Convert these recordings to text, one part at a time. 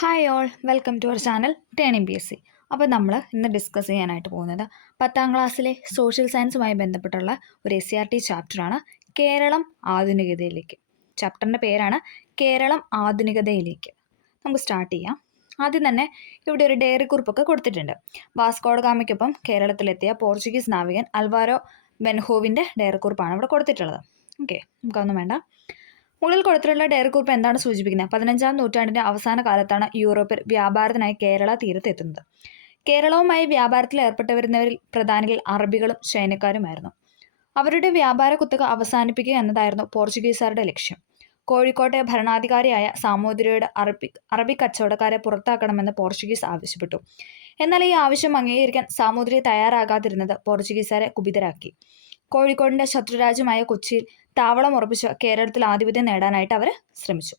Hi all, welcome to our channel turning PSC. അപ്പോൾ നമ്മൾ ഇന്ന് ഡിസ്കസ് ചെയ്യാനായിട്ട് പോകുന്നത് 10ാം ക്ലാസ്സിലെ സോഷ്യൽ സയൻസുമായി ബന്ധപ്പെട്ടുള്ള ഒരു SCERT ചാപ്റ്ററാണ് കേരളം ആധുനികതയിലേക്ക്. ചാപ്റ്ററിൻ്റെ പേരാണ് കേരളം ആധുനികതയിലേക്ക്. നമുക്ക് സ്റ്റാർട്ട് ചെയ്യാം. ആദ്യം തന്നെ ഇവിടെ ഒരു ഡയറി കുറിപ്പൊക്കെ കൊടുത്തിട്ടുണ്ട്. വാസ്കോ ഡ ഗാമയ്ക്കൊപ്പം കേരളത്തിലെത്തിയ പോർച്ചുഗീസ് നാവികൻ അൽവാരോ ബെൻഹോവിൻ്റെ ഡയറി കുറിപ്പാണ് ഇവിടെ കൊടുത്തിട്ടുള്ളത്. ഓക്കെ, നമുക്കൊന്നും വേണ്ട. മുകളിൽ കൊടുത്തിട്ടുള്ള ഡയറി കുറിപ്പ് എന്താണ് സൂചിപ്പിക്കുന്നത്? 15ാം നൂറ്റാണ്ടിൻ്റെ അവസാന കാലത്താണ് യൂറോപ്പിൽ വ്യാപാരത്തിനായി കേരള തീരത്തെത്തുന്നത്. കേരളവുമായി വ്യാപാരത്തിൽ ഏർപ്പെട്ടുവരുന്നവരിൽ പ്രധാനികൾ അറബികളും ചൈനക്കാരുമായിരുന്നു. അവരുടെ വ്യാപാര കുത്തക അവസാനിപ്പിക്കുക എന്നതായിരുന്നു പോർച്ചുഗീസുകാരുടെ ലക്ഷ്യം. കോഴിക്കോട്ടെ ഭരണാധികാരിയായ സാമൂതിരിയുടെ അറബി കച്ചവടക്കാരെ പുറത്താക്കണമെന്ന് പോർച്ചുഗീസ് ആവശ്യപ്പെട്ടു. എന്നാൽ ഈ ആവശ്യം അംഗീകരിക്കാൻ സാമൂതിരി തയ്യാറാകാതിരുന്നത് പോർച്ചുഗീസുകാരെ കുപിതരാക്കി. കോഴിക്കോടിൻ്റെ ശത്രുരാജ്യമായ കൊച്ചിയിൽ താവളം ഉറപ്പിച്ച് കേരളത്തിൽ ആധിപത്യം നേടാനായിട്ട് അവർ ശ്രമിച്ചു.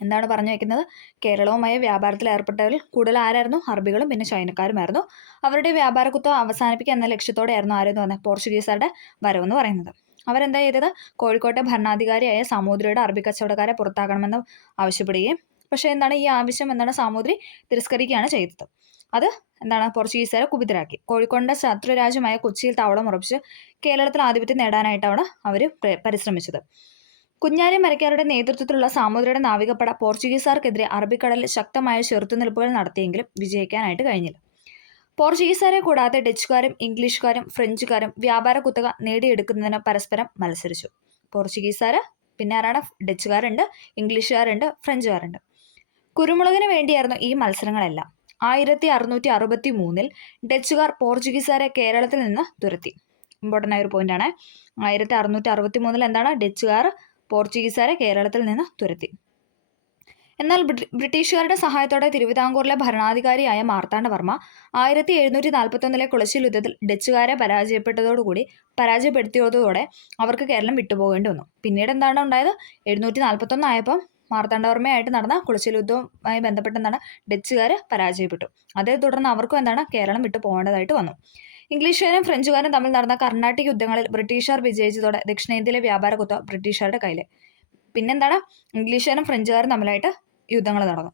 എന്താണ് പറഞ്ഞു വയ്ക്കുന്നത്? കേരളവുമായി വ്യാപാരത്തിൽ ഏർപ്പെട്ടവരിൽ കൂടുതൽ ആരായിരുന്നു? അറബികളും പിന്നെ ചൈനക്കാരുമായിരുന്നു. അവരുടെ വ്യാപാര കുത്തക അവസാനിപ്പിക്കുക എന്ന ലക്ഷ്യത്തോടെയായിരുന്നു ആരെന്ന് പറഞ്ഞാൽ പോർച്ചുഗീസുകാരുടെ വരവെന്ന് പറയുന്നത്. അവരെന്താ ചെയ്തത്? കോഴിക്കോട്ടെ ഭരണാധികാരിയായ സാമൂതിരിയുടെ അറബി കച്ചവടക്കാരെ പുറത്താക്കണമെന്ന് ആവശ്യപ്പെടുകയും, പക്ഷേ ഈ ആവശ്യം സാമൂതിരി തിരസ്കരിക്കുകയാണ് ചെയ്തത്. അത് പോർച്ചുഗീസുകാരെ കുപിതരാക്കി. കോഴിക്കോടിൻ്റെ ശത്രുരാജ്യമായ കൊച്ചിയിൽ താവളം ഉറപ്പിച്ച് കേരളത്തിൽ ആധിപത്യം നേടാനായിട്ടാണ് അവർ പരിശ്രമിച്ചത്. കുഞ്ഞാലി മരക്കാരുടെ നേതൃത്വത്തിലുള്ള സാമൂതിരിയുടെ നാവികപ്പട പോർച്ചുഗീസുകാർക്കെതിരെ അറബിക്കടലിൽ ശക്തമായ ചെറുത്തുനിൽപ്പുകൾ നടത്തിയെങ്കിലും വിജയിക്കാനായിട്ട് കഴിഞ്ഞില്ല. പോർച്ചുഗീസുകാരെ കൂടാതെ ഡച്ചുകാരും ഇംഗ്ലീഷുകാരും ഫ്രഞ്ചുകാരും വ്യാപാര കുത്തക നേടിയെടുക്കുന്നതിന് പരസ്പരം മത്സരിച്ചു. പോർച്ചുഗീസുകാർ, പിന്നെ ആരാണ്? ഡച്ചുകാരുണ്ട്, ഇംഗ്ലീഷുകാരുണ്ട്, ഫ്രഞ്ചുകാരുണ്ട്. കുരുമുളകിന് വേണ്ടിയായിരുന്നു ഈ മത്സരങ്ങളെല്ലാം. 1663 ഡച്ചുകാർ പോർച്ചുഗീസുകാരെ കേരളത്തിൽ നിന്ന് തുരത്തി. ഇമ്പോർട്ടൻ്റ് ആയ ഒരു പോയിന്റാണ്. 1663 ഡച്ചുകാർ പോർച്ചുഗീസുകാരെ കേരളത്തിൽ നിന്ന് തുരത്തി. എന്നാൽ ബ്രിട്ടീഷുകാരുടെ സഹായത്തോടെ തിരുവിതാംകൂറിലെ ഭരണാധികാരിയായ മാർത്താണ്ഡവർമ്മ 1741 കുളച്ചിൽ യുദ്ധത്തിൽ ഡച്ചുകാരെ പരാജയപ്പെടുത്തിയതോടെ അവർക്ക് കേരളം വിട്ടുപോകേണ്ടി വന്നു. പിന്നീട് എന്താണ് ഉണ്ടായത്? 741 ആയപ്പോൾ മാർത്താണ്ഡവർമ്മയായിട്ട് നടന്ന കുളച്ചിൽ യുദ്ധവുമായി ബന്ധപ്പെട്ട് ഡച്ചുകാർ പരാജയപ്പെട്ടു. അതേ തുടർന്ന് അവർക്കും കേരളം വിട്ടു പോകേണ്ടതായിട്ട് വന്നു. ഇംഗ്ലീഷുകാരും ഫ്രഞ്ചുകാരും തമ്മിൽ നടന്ന കർണാട്ടിക് യുദ്ധങ്ങളിൽ ബ്രിട്ടീഷുകാർ വിജയിച്ചതോടെ ദക്ഷിണേന്ത്യയിലെ വ്യാപാര കുത്തക ബ്രിട്ടീഷുകാരുടെ കയ്യിൽ. ഇംഗ്ലീഷുകാരും ഫ്രഞ്ചുകാരും തമ്മിലായിട്ട് യുദ്ധങ്ങൾ നടന്നു.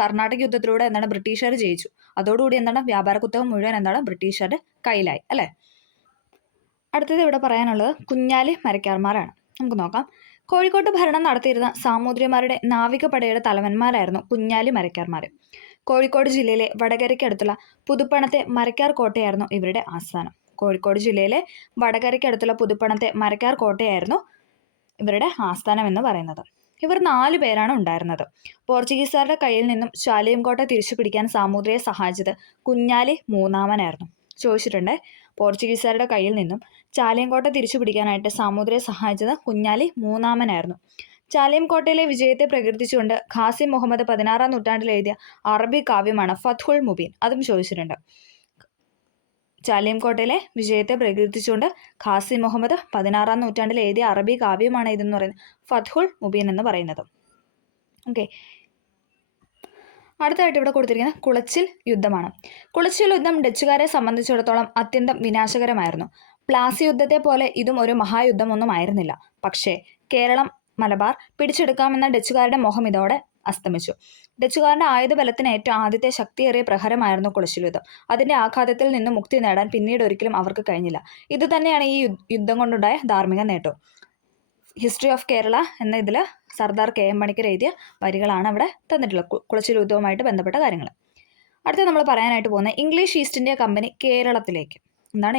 കർണാട്ടിക് യുദ്ധത്തിലൂടെ ബ്രിട്ടീഷുകാർ ജയിച്ചു. അതോടുകൂടി വ്യാപാര കുത്തകം മുഴുവൻ ബ്രിട്ടീഷുകാരുടെ കയ്യിലായി അല്ലേ. അടുത്തത് ഇവിടെ പറയാനുള്ളത് കുഞ്ഞാലി മരക്കാർമാരാണ്. നമുക്ക് നോക്കാം. കോഴിക്കോട്ട് ഭരണം നടത്തിയിരുന്ന സാമൂതിരിമാരുടെ നാവികപ്പടയുടെ തലവന്മാരായിരുന്നു കുഞ്ഞാലി മരക്കാർമാർ. കോഴിക്കോട് ജില്ലയിലെ വടകരയ്ക്കടുത്തുള്ള പുതുപ്പണത്തെ മരക്കാർ കോട്ടയായിരുന്നു ഇവരുടെ ആസ്ഥാനം. കോഴിക്കോട് ജില്ലയിലെ വടകരയ്ക്കടുത്തുള്ള പുതുപ്പണത്തെ മരക്കാർ കോട്ടയായിരുന്നു ഇവരുടെ ആസ്ഥാനം എന്ന് പറയുന്നത്. ഇവർ 4 പേരാണ് ഉണ്ടായിരുന്നത്. പോർച്ചുഗീസുകാരുടെ കയ്യിൽ നിന്നും ശാലിയം കോട്ട തിരിച്ചു പിടിക്കാൻ സാമൂതിരിയെ സഹായിച്ചത് കുഞ്ഞാലി മൂന്നാമനായിരുന്നു. ചോദിച്ചിട്ടുണ്ട്. പോർച്ചുഗീസുകാരുടെ കയ്യിൽ നിന്നും ചാലിയംകോട്ട തിരിച്ചു പിടിക്കാനായിട്ട് സാമൂതിരിയെ സഹായിച്ചത് കുഞ്ഞാലി മൂന്നാമനായിരുന്നു. ചാലിയംകോട്ടയിലെ വിജയത്തെ പ്രകീർത്തിച്ചുകൊണ്ട് ഖാസിം മുഹമ്മദ് 16ാം നൂറ്റാണ്ടിൽ എഴുതിയ അറബി കാവ്യമാണ് ഫത്ഹുൽ മുബീൻ. അതും ചോദിച്ചിട്ടുണ്ട്. ചാലിയംകോട്ടയിലെ വിജയത്തെ പ്രകീർത്തിച്ചുകൊണ്ട് ഖാസിം മുഹമ്മദ് 16ാം നൂറ്റാണ്ടിൽ എഴുതിയ അറബി കാവ്യമാണ് ഇതെന്ന് പറയുന്നത് ഫത്ഹുൽ മുബീൻ എന്ന് പറയുന്നത്. ഓക്കെ, അടുത്തായിട്ട് ഇവിടെ കൊടുത്തിരിക്കുന്നത് കുളച്ചിൽ യുദ്ധമാണ്. കുളച്ചിൽ യുദ്ധം ഡച്ചുകാരെ സംബന്ധിച്ചിടത്തോളം അത്യന്തം വിനാശകരമായിരുന്നു. പ്ലാസി യുദ്ധത്തെ പോലെ ഇതും ഒരു മഹായുദ്ധമൊന്നും ആയിരുന്നില്ല. പക്ഷേ കേരളം മലബാർ പിടിച്ചെടുക്കാമെന്ന ഡച്ചുകാരുടെ മോഹം ഇതോടെ അസ്തമിച്ചു. ഡച്ചുകാരുടെ ആയുധബലത്തിനേറ്റ ആദ്യത്തെ ശക്തിയേറിയ പ്രഹരമായിരുന്നു കുളച്ചിൽ യുദ്ധം. അതിൻ്റെ ആഘാതത്തിൽ നിന്ന് മുക്തി നേടാൻ പിന്നീട് ഒരിക്കലും അവർക്ക് കഴിഞ്ഞില്ല. ഇതുതന്നെയാണ് ഈ യുദ്ധം കൊണ്ടുണ്ടായ ധാർമ്മിക നേട്ടവും. ഹിസ്റ്ററി ഓഫ് കേരള എന്ന ഇതിൽ സർദാർ KM പണിക്കർ എഴുതിയ വരികളാണ് അവിടെ തന്നിട്ടുള്ളത് കുളച്ചിൽ യുദ്ധവുമായിട്ട് ബന്ധപ്പെട്ട കാര്യങ്ങൾ. അടുത്ത നമ്മൾ പറയാനായിട്ട് പോകുന്നത് ഇംഗ്ലീഷ് ഈസ്റ്റ് ഇന്ത്യ കമ്പനി കേരളത്തിലേക്ക്.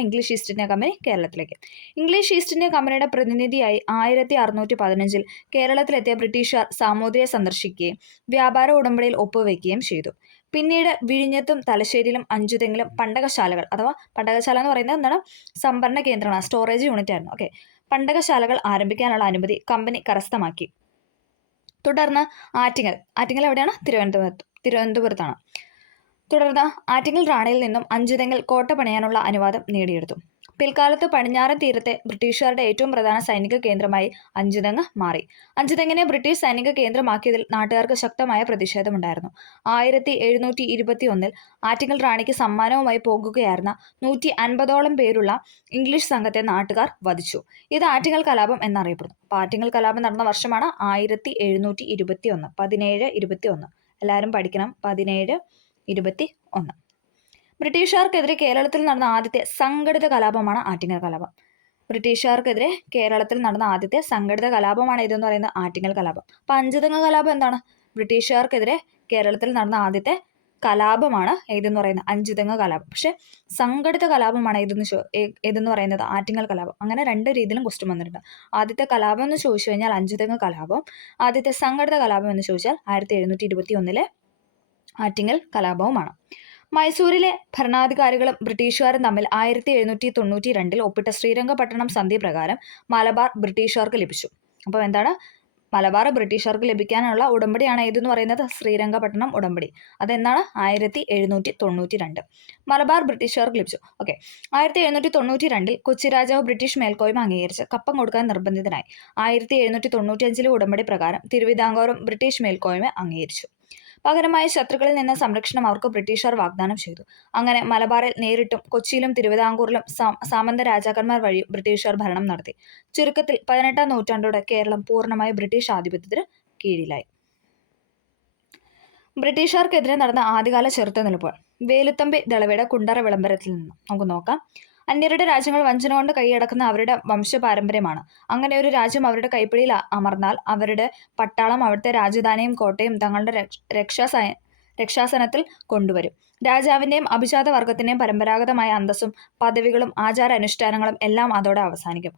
ഇംഗ്ലീഷ് ഈസ്റ്റ് ഇന്ത്യ കമ്പനി കേരളത്തിലേക്ക്. ഇംഗ്ലീഷ് ഈസ്റ്റ് ഇന്ത്യ കമ്പനിയുടെ പ്രതിനിധിയായി 1615 കേരളത്തിലെത്തിയ ബ്രിട്ടീഷുകാർ സാമൂതിരിയെ സന്ദർശിക്കുകയും വ്യാപാര ഉടമ്പടിയിൽ ഒപ്പുവെക്കുകയും ചെയ്തു. പിന്നീട് വിഴിഞ്ഞത്തും തലശ്ശേരിയിലും അഞ്ചുതെങ്ങിലും പണ്ടകശാലകൾ, അഥവാ പണ്ടകശാല എന്ന് പറയുന്നത് സംഭരണ കേന്ദ്രമാണ്, സ്റ്റോറേജ് യൂണിറ്റ് ആയിരുന്നു. ഓക്കെ, പണ്ടകശാലകൾ ആരംഭിക്കാനുള്ള അനുമതി കമ്പനി കരസ്ഥമാക്കി. തുടർന്ന് ആറ്റിങ്ങൽ എവിടെയാണ്? തിരുവനന്തപുരത്താണ്. തുടർന്ന് ആറ്റിങ്ങൽ റാണിയിൽ നിന്നും അഞ്ചുതെങ്ങിൽ കോട്ട പണിയാനുള്ള അനുവാദം നേടിയെടുത്തു. പിൽക്കാലത്ത് പടിഞ്ഞാറൻ തീരത്തെ ബ്രിട്ടീഷുകാരുടെ ഏറ്റവും പ്രധാന സൈനിക കേന്ദ്രമായി അഞ്ചുതെങ്ങ് മാറി. അഞ്ചുതെങ്ങിനെ ബ്രിട്ടീഷ് സൈനിക കേന്ദ്രമാക്കിയതിൽ നാട്ടുകാർക്ക് ശക്തമായ പ്രതിഷേധമുണ്ടായിരുന്നു. 1721 ആറ്റിങ്ങൽ റാണിക്ക് സമ്മാനവുമായി പോകുകയായിരുന്ന 150ഓളം പേരുള്ള ഇംഗ്ലീഷ് സംഘത്തെ നാട്ടുകാർ വധിച്ചു. ഇത് ആറ്റിങ്ങൽ കലാപം എന്നറിയപ്പെടുന്നു. ആറ്റിങ്ങൽ കലാപം നടന്ന വർഷമാണ് 1721, 1721 എല്ലാവരും പഠിക്കണം. 1721. ബ്രിട്ടീഷുകാർക്കെതിരെ കേരളത്തിൽ നടന്ന ആദ്യത്തെ സംഘടിത കലാപമാണ് ആറ്റിങ്ങൽ കലാപം. ബ്രിട്ടീഷുകാർക്കെതിരെ കേരളത്തിൽ നടന്ന ആദ്യത്തെ സംഘടിത കലാപമാണ് ഇതെന്ന് പറയുന്നത് ആറ്റിങ്ങൽ കലാപം. അപ്പം അഞ്ചുതെങ്ങ് കലാപം എന്താണ്? ബ്രിട്ടീഷുകാർക്കെതിരെ കേരളത്തിൽ നടന്ന ആദ്യത്തെ കലാപമാണ് ഏതെന്ന് പറയുന്നത് അഞ്ചുതെങ്ങ് കലാപം. പക്ഷെ സംഘടിത കലാപമാണ് ഏതെന്ന് പറയുന്നത് ആറ്റിങ്ങൽ കലാപം. അങ്ങനെ രണ്ട് രീതിയിലും ക്വസ്റ്റ്യൻ വന്നിട്ടുണ്ട്. ആദ്യത്തെ കലാപം എന്ന് ചോദിച്ചു കഴിഞ്ഞാൽ അഞ്ചുതെങ്ങ് കലാപം, ആദ്യത്തെ സംഘടിത കലാപം എന്ന് ചോദിച്ചാൽ 1721 ആറ്റിങ്ങൽ കലാപവുമാണ്. മൈസൂരിലെ ഭരണാധികാരികളും ബ്രിട്ടീഷുകാരും തമ്മിൽ 1792 ഒപ്പിട്ട ശ്രീരംഗപട്ടണം സന്ധി പ്രകാരം മലബാർ ബ്രിട്ടീഷുകാർക്ക് ലഭിച്ചു. അപ്പോൾ എന്താണ്? മലബാർ ബ്രിട്ടീഷുകാർക്ക് ലഭിക്കാനുള്ള ഉടമ്പടിയാണ് ഏതെന്ന് പറയുന്നത് ശ്രീരംഗപട്ടണം ഉടമ്പടി. അതെന്താണ്? 1792 മലബാർ ബ്രിട്ടീഷുകാർക്ക് ലഭിച്ചു. ഓക്കെ, 1792 കൊച്ചി രാജാവ് ബ്രിട്ടീഷ് മേൽക്കോയ്മ അംഗീകരിച്ച് കപ്പം കൊടുക്കാൻ നിർബന്ധിതനായി. 1795 ഉടമ്പടി പ്രകാരം തിരുവിതാംകൂറും ബ്രിട്ടീഷ് മേൽക്കോയ്മ അംഗീകരിച്ചു. പകരമായി ശത്രുക്കളിൽ നിന്ന് സംരക്ഷണം അവർക്ക് ബ്രിട്ടീഷുകാർ വാഗ്ദാനം ചെയ്തു. അങ്ങനെ മലബാറിൽ നേരിട്ടും കൊച്ചിയിലും തിരുവിതാംകൂറിലും സാമന്ത രാജാക്കന്മാർ വഴി ബ്രിട്ടീഷുകാർ ഭരണം നടത്തി. ചുരുക്കത്തിൽ 18-ാം നൂറ്റാണ്ടോടെ കേരളം പൂർണ്ണമായി ബ്രിട്ടീഷ് ആധിപത്യത്തിന് കീഴിലായി. ബ്രിട്ടീഷുകാർക്കെതിരെ നടന്ന ആദ്യകാല ചെറുത്തുനിൽപ്പുകൾ. വേലുത്തമ്പി ദളവയുടെ കുണ്ടറ വിളംബരത്തിൽ നിന്ന് നമുക്ക് നോക്കാം. അന്യരുടെ രാജ്യങ്ങൾ വഞ്ചന കൊണ്ട് കൈയടക്കുന്ന അവരുടെ വംശപാരമ്പര്യമാണ്. അങ്ങനെ ഒരു രാജ്യം അവരുടെ കൈപ്പിടിയിൽ അമർന്നാൽ അവരുടെ പട്ടാളം അവിടുത്തെ രാജധാനിയും കോട്ടയും തങ്ങളുടെ രക്ഷാസനത്തിൽ കൊണ്ടുവരും. രാജാവിൻ്റെയും അഭിജാത വർഗത്തിൻ്റെയും പരമ്പരാഗതമായ അന്തസ്സും പദവികളും ആചാരാനുഷ്ഠാനങ്ങളും എല്ലാം അതോടെ അവസാനിക്കും.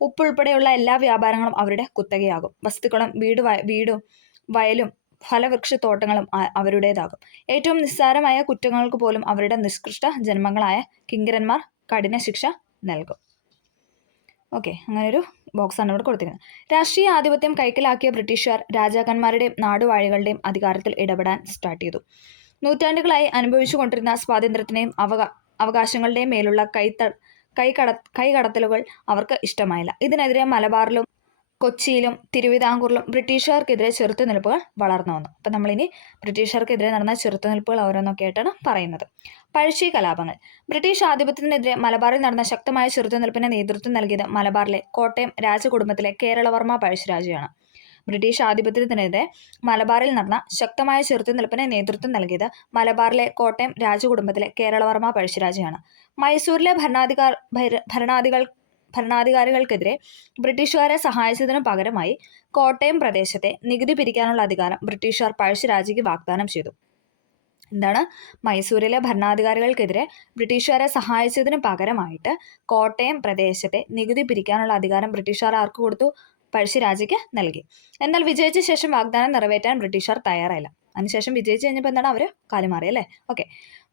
ഉൾപ്പെടെയുള്ള എല്ലാ വ്യാപാരങ്ങളും അവരുടെ കുത്തകയാകും. വസ്തുക്കളും വീടും വയലും ഫലവൃക്ഷത്തോട്ടങ്ങളും അവരുടേതാകും. ഏറ്റവും നിസ്സാരമായ കുറ്റങ്ങൾക്ക് പോലും അവരുടെ നിഷ്കൃഷ്ട ജന്മങ്ങളായ കിങ്കരന്മാർ കഠിന ശിക്ഷ നൽകും. ഓക്കെ, അങ്ങനൊരു ബോക്സാണ് ഇവിടെ കൊടുത്തിരിക്കുന്നത്. രാഷ്ട്രീയ ആധിപത്യം കൈക്കലാക്കിയ ബ്രിട്ടീഷുകാർ രാജാക്കന്മാരുടെയും നാടുവാഴികളുടെയും അധികാരത്തിൽ ഇടപെടാൻ സ്റ്റാർട്ട് ചെയ്തു. നൂറ്റാണ്ടുകളായി അനുഭവിച്ചു കൊണ്ടിരുന്ന സ്വാതന്ത്ര്യത്തിൻ്റെയും അവകാശങ്ങളുടെയും മേലുള്ള കൈകടത്തലുകൾ അവർക്ക് ഇഷ്ടമായില്ല. ഇതിനെതിരെ മലബാറിലും കൊച്ചിയിലും തിരുവിതാംകൂറിലും ബ്രിട്ടീഷുകാർക്കെതിരെ ചെറുത്തുനിൽപ്പുകൾ വളർന്നു വന്നു. അപ്പം നമ്മളിനി ബ്രിട്ടീഷുകാർക്കെതിരെ നടന്ന ചെറുത്തുനിൽപ്പുകൾ ഓരോന്നൊക്കെ ആയിട്ടാണ് പറയുന്നത്. പഴശ്ശി കലാപങ്ങൾ. ബ്രിട്ടീഷ് ആധിപത്യത്തിനെതിരെ മലബാറിൽ നടന്ന ശക്തമായ ചെറുത്തുനിൽപ്പിന് നേതൃത്വം നൽകിയത് മലബാറിലെ കോട്ടയം രാജകുടുംബത്തിലെ കേരളവർമ്മ പഴശ്ശിരാജയാണ്. ബ്രിട്ടീഷ് ആധിപത്യത്തിനെതിരെ മലബാറിൽ നടന്ന ശക്തമായ ചെറുത്തുനിൽപ്പിന് നേതൃത്വം നൽകിയത് മലബാറിലെ കോട്ടയം രാജകുടുംബത്തിലെ കേരളവർമ്മ പഴശ്ശിരാജയാണ്. മൈസൂരിലെ ഭരണാധികാരികൾക്കെതിരെ ബ്രിട്ടീഷുകാരെ സഹായിച്ചതിനു പകരമായി കോട്ടയം പ്രദേശത്തെ നികുതി പിരിക്കാനുള്ള അധികാരം ബ്രിട്ടീഷുകാർ പഴശ്ശിരാജയ്ക്ക് വാഗ്ദാനം ചെയ്തു. എന്താണ്? മൈസൂരിലെ ഭരണാധികാരികൾക്കെതിരെ ബ്രിട്ടീഷുകാരെ സഹായിച്ചതിന് പകരമായിട്ട് കോട്ടയം പ്രദേശത്തെ നികുതി പിരിക്കാനുള്ള അധികാരം ബ്രിട്ടീഷുകാർ ആർക്ക് കൊടുത്തു? പഴശ്ശിരാജയ്ക്ക് നൽകി. എന്നാൽ വിജയിച്ച ശേഷം വാഗ്ദാനം നിറവേറ്റാൻ ബ്രിട്ടീഷുകാർ തയ്യാറായില്ല. അതിനുശേഷം വിജയിച്ചു കഴിഞ്ഞപ്പോൾ എന്താണ്? അവർ കാലുമാറി അല്ലേ? ഓക്കെ.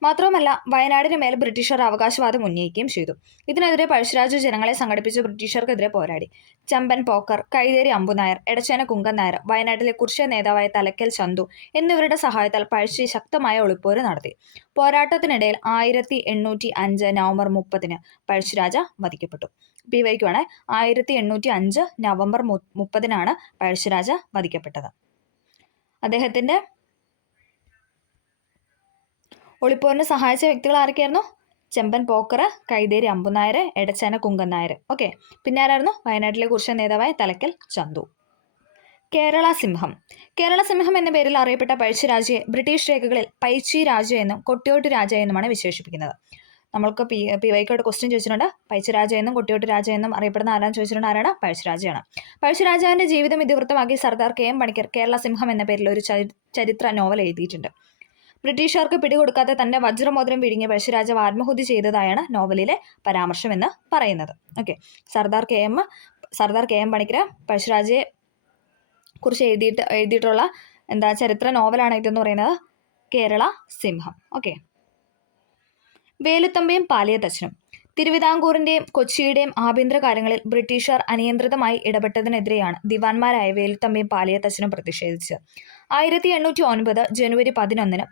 മാത്രവുമല്ല, വയനാടിന് മേൽ ബ്രിട്ടീഷുകാർ അവകാശവാദം ഉന്നയിക്കുകയും ചെയ്തു. ഇതിനെതിരെ പഴശ്ശിരാജ ജനങ്ങളെ സംഘടിപ്പിച്ച് ബ്രിട്ടീഷുകാർക്കെതിരെ പോരാടി. ചമ്പൻ പോക്കർ, കൈതേരി അമ്പുനായർ, എടച്ചേന കുങ്കൻ നായർ, വയനാട്ടിലെ കുറിച്യ നേതാവായ തലക്കൽ ചന്തു എന്നിവരുടെ സഹായത്താൽ പഴശ്ശി ശക്തമായ ഒളിപ്പോര് നടത്തി. പോരാട്ടത്തിനിടയിൽ 1805 നവംബർ 30 പഴശ്ശിരാജ വധിക്കപ്പെട്ടു. PYക്കുമാണ്. 1805 നവംബർ 30 പഴശ്ശിരാജ വധിക്കപ്പെട്ടത്. അദ്ദേഹത്തിന്റെ ഒളിപ്പോരിന് സഹായിച്ച വ്യക്തികൾ ആരൊക്കെയായിരുന്നു? ചെമ്പൻ പോക്കർ, കൈതേരി അമ്പുനായർ, എടച്ചേന കുങ്കൻ നായർ. ഓക്കെ. പിന്നെ ആരായിരുന്നു? വയനാട്ടിലെ കുറിച്യ നേതാവായ തലക്കൽ ചന്തു. കേരള സിംഹം. കേരള സിംഹം എന്ന പേരിൽ അറിയപ്പെട്ട പഴശ്ശിരാജയെ ബ്രിട്ടീഷ് രേഖകളിൽ പൈച്ചി രാജ എന്നും കൊട്ടിയോട്ട് രാജ എന്നുമാണ് വിശേഷിപ്പിക്കുന്നത്. നമ്മൾക്ക് PYക്കോട് ക്വസ്റ്റ്യൻ ചോദിച്ചിട്ടുണ്ട്. പൈച്ചരാജ എന്നും കൊട്ടിയോട്ട് രാജ എന്നും അറിയപ്പെടുന്ന ആരാന്ന് ചോദിച്ചിട്ടുണ്ട്. ആരാണ്? പഴശ്ശിരാജയാണ്. പഴശ്ശിരാജാവിന്റെ ജീവിതം ഇതിവൃത്തമാക്കി സർദാർ KM പണിക്കർ കേരള സിംഹം എന്ന പേരിൽ ഒരു ചരിത്ര നോവൽ എഴുതിയിട്ടുണ്ട്. ബ്രിട്ടീഷുകാർക്ക് പിടികൊടുക്കാത്ത തന്റെ വജ്രമോതിരം വിഴുങ്ങിയ പഴശ്ശിരാജാവ് ആത്മഹത്യ ചെയ്തതായാണ് നോവലിലെ പരാമർശം എന്ന് പറയുന്നത്. ഓക്കെ. സർദാർ KM പണിക്കർ പഴശ്ശിരാജയെ കുറിച്ച് എഴുതിയിട്ടുള്ള ചരിത്ര നോവലാണ് ഇതെന്ന് പറയുന്നത് കേരള സിംഹം. ഓക്കെ. വേലുത്തമ്പിയും പാലിയത്തച്ഛനും. തിരുവിതാംകൂറിന്റെയും കൊച്ചിയുടെയും ആഭ്യന്തര കാര്യങ്ങളിൽ ബ്രിട്ടീഷുകാർ അനിയന്ത്രിതമായി ഇടപെട്ടതിനെതിരെയാണ് ദിവാൻമാരായ വേലുത്തമ്പിയും പാലിയത്തച്ഛനും പ്രതിഷേധിച്ചത്. 1809 ജനുവരി 11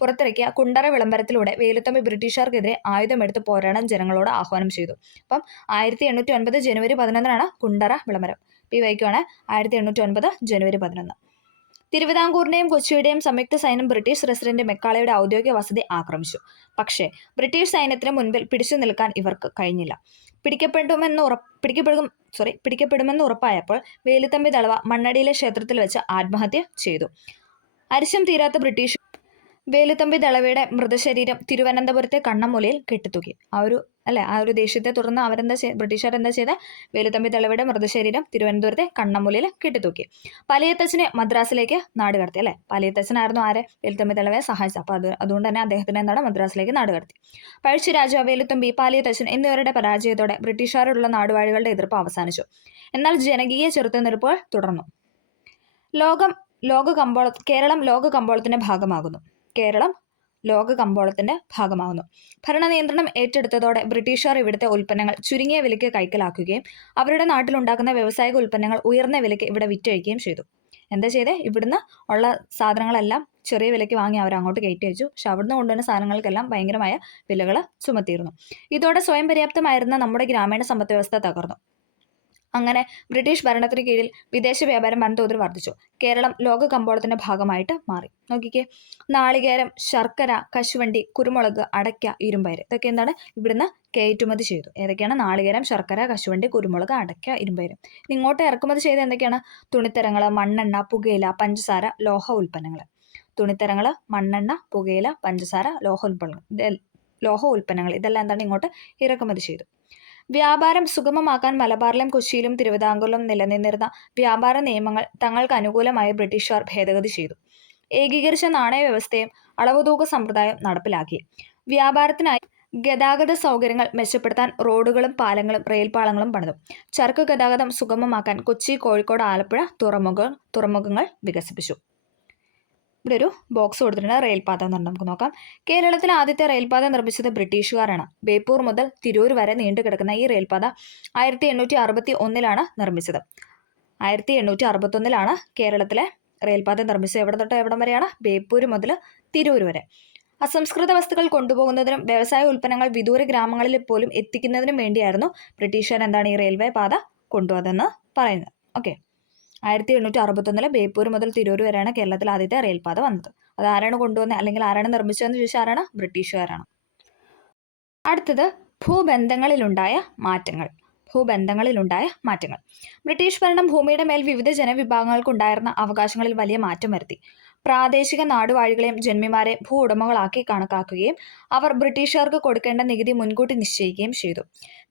പുറത്തിറക്കിയ കുണ്ടറ വിളംബരത്തിലൂടെ വേലുത്തമ്പി ബ്രിട്ടീഷുകാർക്കെതിരെ ആയുധമെടുത്ത് പോരാടാൻ ജനങ്ങളോട് ആഹ്വാനം ചെയ്തു. അപ്പം 1809 ജനുവരി 11 കുണ്ടറ വിളംബരം. PYക്കുമാണ്. 1809 ജനുവരി 11. തിരുവിതാംകൂറിന്റെയും കൊച്ചിയുടെയും സംയുക്ത സൈന്യം ബ്രിട്ടീഷ് റെസിഡന്റ് മെക്കാളയുടെ ഔദ്യോഗിക വസതി ആക്രമിച്ചു. പക്ഷേ ബ്രിട്ടീഷ് സൈന്യത്തിന് മുൻപിൽ പിടിച്ചു നിൽക്കാൻ ഇവർക്ക് കഴിഞ്ഞില്ല. പിടിക്കപ്പെടുമെന്ന് ഉറപ്പായപ്പോൾ വേലുത്തമ്പി ദളവ മണ്ണടിയിലെ ക്ഷേത്രത്തിൽ വെച്ച് ആത്മഹത്യ ചെയ്തു. അരിശം തീരാത്ത ബ്രിട്ടീഷ് വേലുത്തമ്പി ദളവയുടെ മൃതശരീരം തിരുവനന്തപുരത്തെ കണ്ണമ്മൂലയിൽ കെട്ടിത്തൂക്കി. ആ ഒരു ദേഷ്യത്തെ തുടർന്ന് ബ്രിട്ടീഷുകാർ എന്താ ചെയ്ത, വേലുത്തമ്പി ദളവയുടെ മൃതശരീരം തിരുവനന്തപുരത്തെ കണ്ണമ്മൂലയിൽ കെട്ടിത്തൂക്കി. പാലിയത്തച്ഛനെ മദ്രാസിലേക്ക് നാട് കടത്തി. അല്ലെ, പാലിയത്തച്ഛനായിരുന്നു ആരെ, വേലുത്തമ്പി ദളവയെ സഹായിച്ചത്. അപ്പോൾ അതുകൊണ്ട് തന്നെ അദ്ദേഹത്തിന് എന്താണ് മദ്രാസിലേക്ക് നാട് കടത്തി. പഴശ്ശിരാജ, വേലുത്തമ്പി, പാലിയത്തച്ഛൻ എന്നിവരുടെ പരാജയത്തോടെ ബ്രിട്ടീഷുകാരോടുള്ള നാടുവാഴികളുടെ എതിർപ്പ് അവസാനിച്ചു. എന്നാൽ ജനകീയ ചെറുത്തുനിൽപ്പുകൾ തുടർന്നു. കേരളം ലോക കമ്പോളത്തിന്റെ ഭാഗമാകുന്നു. ഭരണ നിയന്ത്രണം ഏറ്റെടുത്തതോടെ ബ്രിട്ടീഷുകാർ ഇവിടുത്തെ ഉൽപ്പന്നങ്ങൾ ചുരുങ്ങിയ വിലയ്ക്ക് കൈക്കലാക്കുകയും അവരുടെ നാട്ടിലുണ്ടാക്കുന്ന വ്യാവസായിക ഉൽപ്പന്നങ്ങൾ ഉയർന്ന വിലയ്ക്ക് ഇവിടെ വിറ്റഴിക്കുകയും ചെയ്തു. എന്താ ചെയ്തേ, ഇവിടുന്ന് ഉള്ള സാധനങ്ങളെല്ലാം ചെറിയ വിലയ്ക്ക് വാങ്ങി അവർ അങ്ങോട്ട് കയറ്റി വെച്ചു. പക്ഷെ അവിടുന്ന് കൊണ്ടുവന്ന സാധനങ്ങൾക്കെല്ലാം ഭയങ്കരമായ വിലകൾ ചുമത്തിയിരുന്നു. ഇതോടെ സ്വയം പര്യാപ്തമായിരുന്ന നമ്മുടെ ഗ്രാമീണ സമ്പദ് വ്യവസ്ഥ തകർന്നു. അങ്ങനെ ബ്രിട്ടീഷ് ഭരണത്തിന് കീഴിൽ വിദേശ വ്യാപാരം വൻതോതിൽ വർദ്ധിച്ചു. കേരളം ലോക കമ്പോളത്തിന്റെ ഭാഗമായിട്ട് മാറി. നോക്കിക്കേ, നാളികേരം, ശർക്കര, കശുവണ്ടി, കുരുമുളക്, അടയ്ക്ക, ഇരുമ്പയിര്, ഇതൊക്കെ എന്താണ് ഇവിടുന്ന് കയറ്റുമതി ചെയ്തു. ഏതൊക്കെയാണ്? നാളികേരം, ശർക്കര, കശുവണ്ടി, കുരുമുളക്, അടയ്ക്ക, ഇരുമ്പയിര്. ഇങ്ങോട്ട് ഇറക്കുമതി ചെയ്ത് എന്തൊക്കെയാണ്? തുണിത്തരങ്ങൾ, മണ്ണെണ്ണ, പുകയില, പഞ്ചസാര, ലോഹ ഉൽപ്പന്നങ്ങൾ. തുണിത്തരങ്ങൾ, മണ്ണെണ്ണ, പുകയില, പഞ്ചസാര, ലോഹ ഉൽപ്പന്നങ്ങൾ ഇതെല്ലാം എന്താണ് ഇങ്ങോട്ട് ഇറക്കുമതി ചെയ്തു. വ്യാപാരം സുഗമമാക്കാൻ മലബാറിലും കൊച്ചിയിലും തിരുവിതാംകൂറിലും നിലനിന്നിരുന്ന വ്യാപാര നിയമങ്ങൾ തങ്ങൾക്ക് അനുകൂലമായി ബ്രിട്ടീഷുകാർ ഭേദഗതി ചെയ്തു. ഏകീകരിച്ച നാണയ വ്യവസ്ഥയും അളവുതൂക്ക സമ്പ്രദായം നടപ്പിലാക്കി. വ്യാപാരത്തിനായി ഗതാഗത സൗകര്യങ്ങൾ മെച്ചപ്പെടുത്താൻ റോഡുകളും പാലങ്ങളും റെയിൽപാളങ്ങളും പണിതു. ചരക്ക് ഗതാഗതം സുഗമമാക്കാൻ കൊച്ചി, കോഴിക്കോട്, ആലപ്പുഴ തുറമുഖങ്ങൾ വികസിപ്പിച്ചു. ഇവിടെ ഒരു ബോക്സ് കൊടുത്തിട്ടുണ്ട്, റെയിൽപാത എന്നുണ്ട്. നമുക്ക് നോക്കാം. കേരളത്തിലെ ആദ്യത്തെ റെയിൽപാത നിർമ്മിച്ചത് ബ്രിട്ടീഷുകാരാണ്. ബേപ്പൂർ മുതൽ തിരൂർ വരെ നീണ്ടു കിടക്കുന്ന ഈ റെയിൽപാത 1861 നിർമ്മിച്ചത്. 1861 കേരളത്തിലെ റെയിൽപാത നിർമ്മിച്ചത്. എവിടെ തൊട്ട് എവിടം വരെയാണ്? ബേപ്പൂർ മുതൽ തിരൂർ വരെ. അസംസ്കൃത വസ്തുക്കൾ കൊണ്ടുപോകുന്നതിനും വ്യവസായ ഉൽപ്പന്നങ്ങൾ വിദൂര ഗ്രാമങ്ങളിൽ പോലും എത്തിക്കുന്നതിനും വേണ്ടിയായിരുന്നു ബ്രിട്ടീഷുകാർ എന്താണ് ഈ റെയിൽവേ പാത കൊണ്ടുവന്നതെന്ന് പറയുന്നത്. ഓക്കെ, 1861 ബേപ്പൂർ മുതൽ തിരൂർ വരെയാണ് കേരളത്തിൽ ആദ്യത്തെ റെയിൽപാത വന്നത്. അത് ആരാണ് കൊണ്ടുവന്നത് അല്ലെങ്കിൽ ആരാണ് നിർമ്മിച്ചതെന്ന് ചോദിച്ചാൽ ആരാണ്? ബ്രിട്ടീഷുകാരാണ്. അടുത്തത് ഭൂബന്ധങ്ങളിലുണ്ടായ മാറ്റങ്ങൾ. ബ്രിട്ടീഷ് ഭരണം ഭൂമിയുടെ മേൽ വിവിധ ജനവിഭാഗങ്ങൾക്കുണ്ടായിരുന്ന അവകാശങ്ങളിൽ വലിയ മാറ്റം വരുത്തി. പ്രാദേശിക നാടുവാഴികളെയും ജന്മിമാരെയും ഭൂ ഉടമകളാക്കി കണക്കാക്കുകയും അവർ ബ്രിട്ടീഷുകാർക്ക് കൊടുക്കേണ്ട നികുതി മുൻകൂട്ടി നിശ്ചയിക്കുകയും ചെയ്തു.